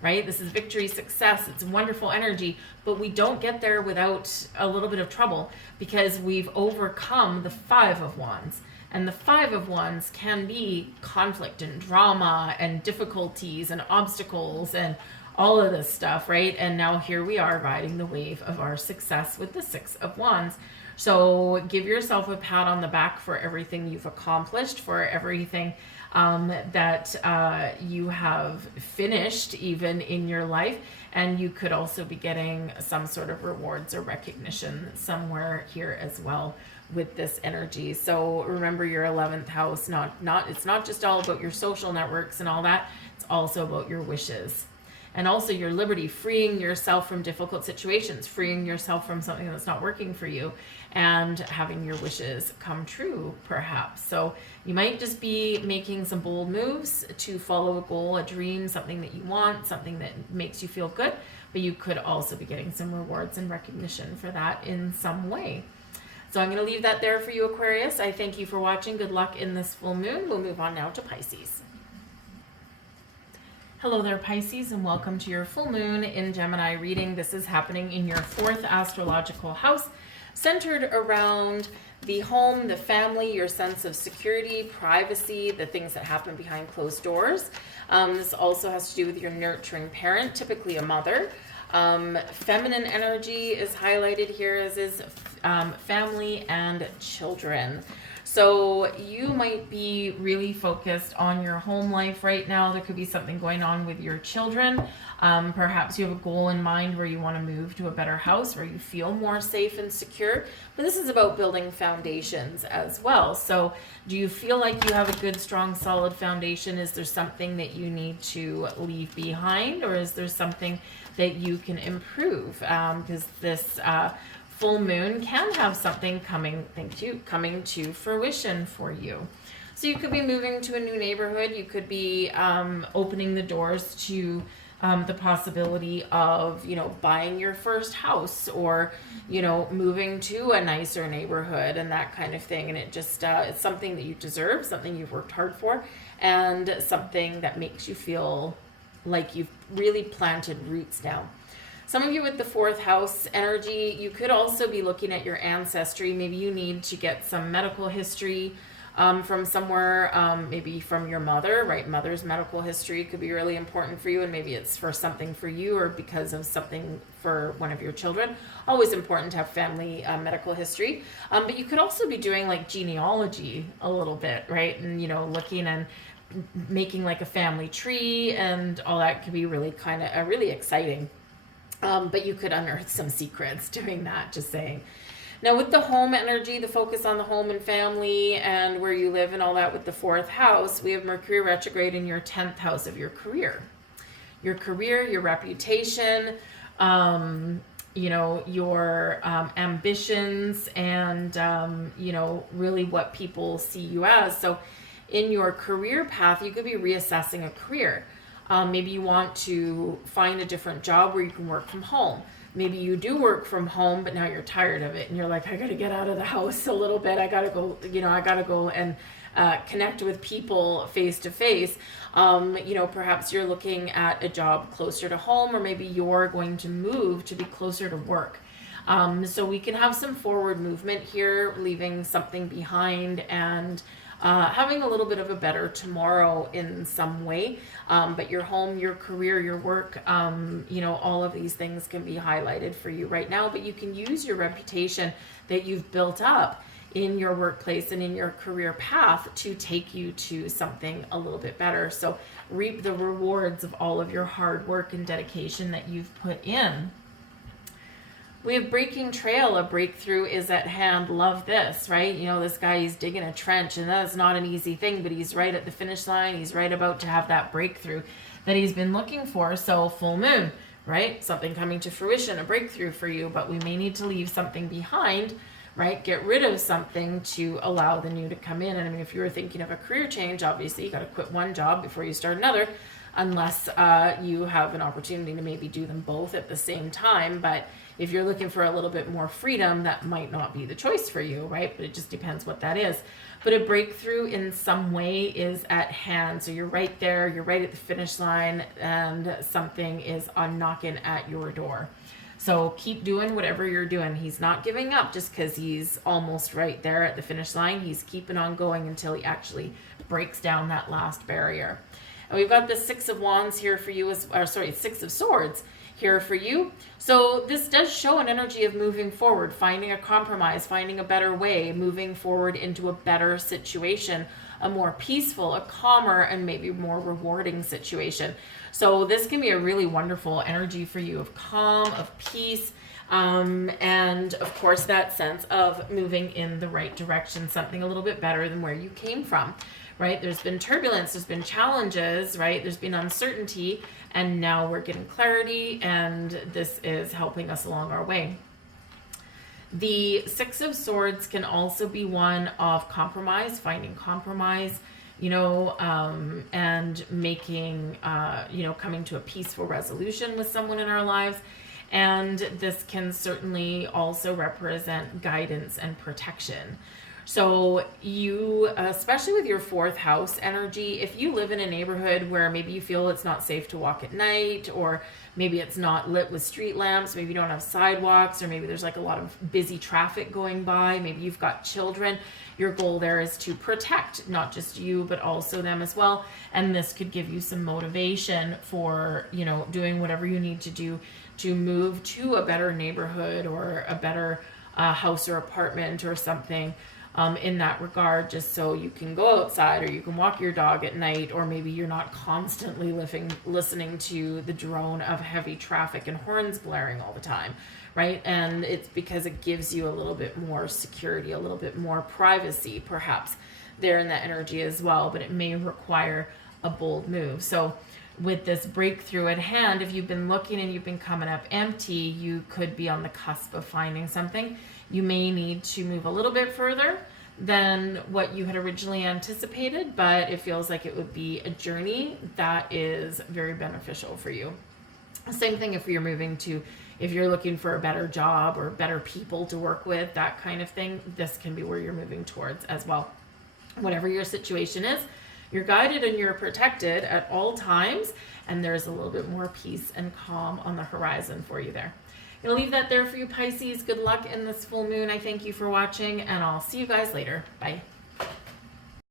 right? This is victory, success. It's wonderful energy, but we don't get there without a little bit of trouble, because we've overcome the Five of Wands. And the Five of Wands can be conflict and drama and difficulties and obstacles and all of this stuff, right? And now here we are riding the wave of our success with the Six of Wands. So give yourself a pat on the back for everything you've accomplished, for everything that you have finished even in your life. And you could also be getting some sort of rewards or recognition somewhere here as well with this energy. So remember, your 11th house, it's not just all about your social networks and all that. It's also about your wishes. And also your liberty, freeing yourself from difficult situations, freeing yourself from something that's not working for you, and having your wishes come true, perhaps. So you might just be making some bold moves to follow a goal, a dream, something that you want, something that makes you feel good, but you could also be getting some rewards and recognition for that in some way. So I'm going to leave that there for you, Aquarius. I thank you for watching. Good luck in this full moon. We'll move on now to Pisces. Hello there, Pisces, and welcome to your full moon in Gemini reading. This is happening in your 4th astrological house, centered around the home, the family, your sense of security, privacy, the things that happen behind closed doors. This also has to do with your nurturing parent, typically a mother. Feminine energy is highlighted here, as is family and children. So you might be really focused on your home life right now. There could be something going on with your children. Perhaps you have a goal in mind where you want to move to a better house, where you feel more safe and secure. But this is about building foundations as well. So do you feel like you have a good, strong, solid foundation? Is there something that you need to leave behind, or is there something that you can improve? Because this full moon can have something coming to fruition for you. So you could be moving to a new neighborhood. You could be opening the doors to the possibility of, buying your first house, or, moving to a nicer neighborhood and that kind of thing. And it just, it's something that you deserve, something you've worked hard for, and something that makes you feel like you've really planted roots down. Some of you with the 4th house energy, you could also be looking at your ancestry. Maybe you need to get some medical history from somewhere, maybe from your mother, right? Mother's medical history could be really important for you, and maybe it's for something for you or because of something for one of your children. Always important to have family medical history. But you could also be doing like genealogy a little bit, right? And, looking and making like a family tree and all that could be really really exciting. But you could unearth some secrets doing that, just saying. Now with the home energy, the focus on the home and family and where you live and all that with the 4th house, we have Mercury retrograde in your 10th house of your career. Your career, your reputation, your ambitions, and, really what people see you as. So in your career path, you could be reassessing a career. Maybe you want to find a different job where you can work from home. Maybe you do work from home, but now you're tired of it and you're like, I got to get out of the house a little bit. I got to go and connect with people face to face. Perhaps you're looking at a job closer to home, or maybe you're going to move to be closer to work. So we can have some forward movement here, leaving something behind and having a little bit of a better tomorrow in some way. But your home, your career, your work, all of these things can be highlighted for you right now. But you can use your reputation that you've built up in your workplace and in your career path to take you to something a little bit better. So reap the rewards of all of your hard work and dedication that you've put in. We have breaking trail. A breakthrough is at hand. Love this, right? This guy, he's digging a trench, and that is not an easy thing, but he's right at the finish line. He's right about to have that breakthrough that he's been looking for. So full moon, right? Something coming to fruition, a breakthrough for you, but we may need to leave something behind, right? Get rid of something to allow the new to come in. And if you were thinking of a career change, obviously you got to quit one job before you start another, unless you have an opportunity to maybe do them both at the same time. But if you're looking for a little bit more freedom, that might not be the choice for you, right? But it just depends what that is. But a breakthrough in some way is at hand. So you're right there, you're right at the finish line, and something is on knocking at your door. So keep doing whatever you're doing. He's not giving up just because he's almost right there at the finish line. He's keeping on going until he actually breaks down that last barrier. And we've got the 6 of Wands here for you, 6 of Swords here for you. So this does show an energy of moving forward, finding a compromise, finding a better way, moving forward into a better situation, a more peaceful, a calmer, and maybe more rewarding situation. So this can be a really wonderful energy for you of calm, of peace, and of course that sense of moving in the right direction, something a little bit better than where you came from, right? There's been turbulence, there's been challenges, right? There's been uncertainty, and now we're getting clarity, and this is helping us along our way. The 6 of Swords can also be one of compromise, finding compromise, and making, coming to a peaceful resolution with someone in our lives. And this can certainly also represent guidance and protection. So you, especially with your 4th house energy, if you live in a neighborhood where maybe you feel it's not safe to walk at night, or maybe it's not lit with street lamps, maybe you don't have sidewalks, or maybe there's like a lot of busy traffic going by, maybe you've got children, your goal there is to protect not just you, but also them as well. And this could give you some motivation for, doing whatever you need to do to move to a better neighborhood or a better house or apartment or something. In that regard, just so you can go outside, or you can walk your dog at night, or maybe you're not constantly listening to the drone of heavy traffic and horns blaring all the time, right? And it's because it gives you a little bit more security, a little bit more privacy, perhaps, there in that energy as well, but it may require a bold move. So with this breakthrough at hand, if you've been looking and you've been coming up empty, you could be on the cusp of finding something. You may need to move a little bit further than what you had originally anticipated, but it feels like it would be a journey that is very beneficial for you. Same thing if you're if you're looking for a better job or better people to work with, that kind of thing, this can be where you're moving towards as well. Whatever your situation is, you're guided and you're protected at all times, and there's a little bit more peace and calm on the horizon for you there. I'm going to leave that there for you, Pisces. Good luck in this full moon. I thank you for watching, and I'll see you guys later. Bye.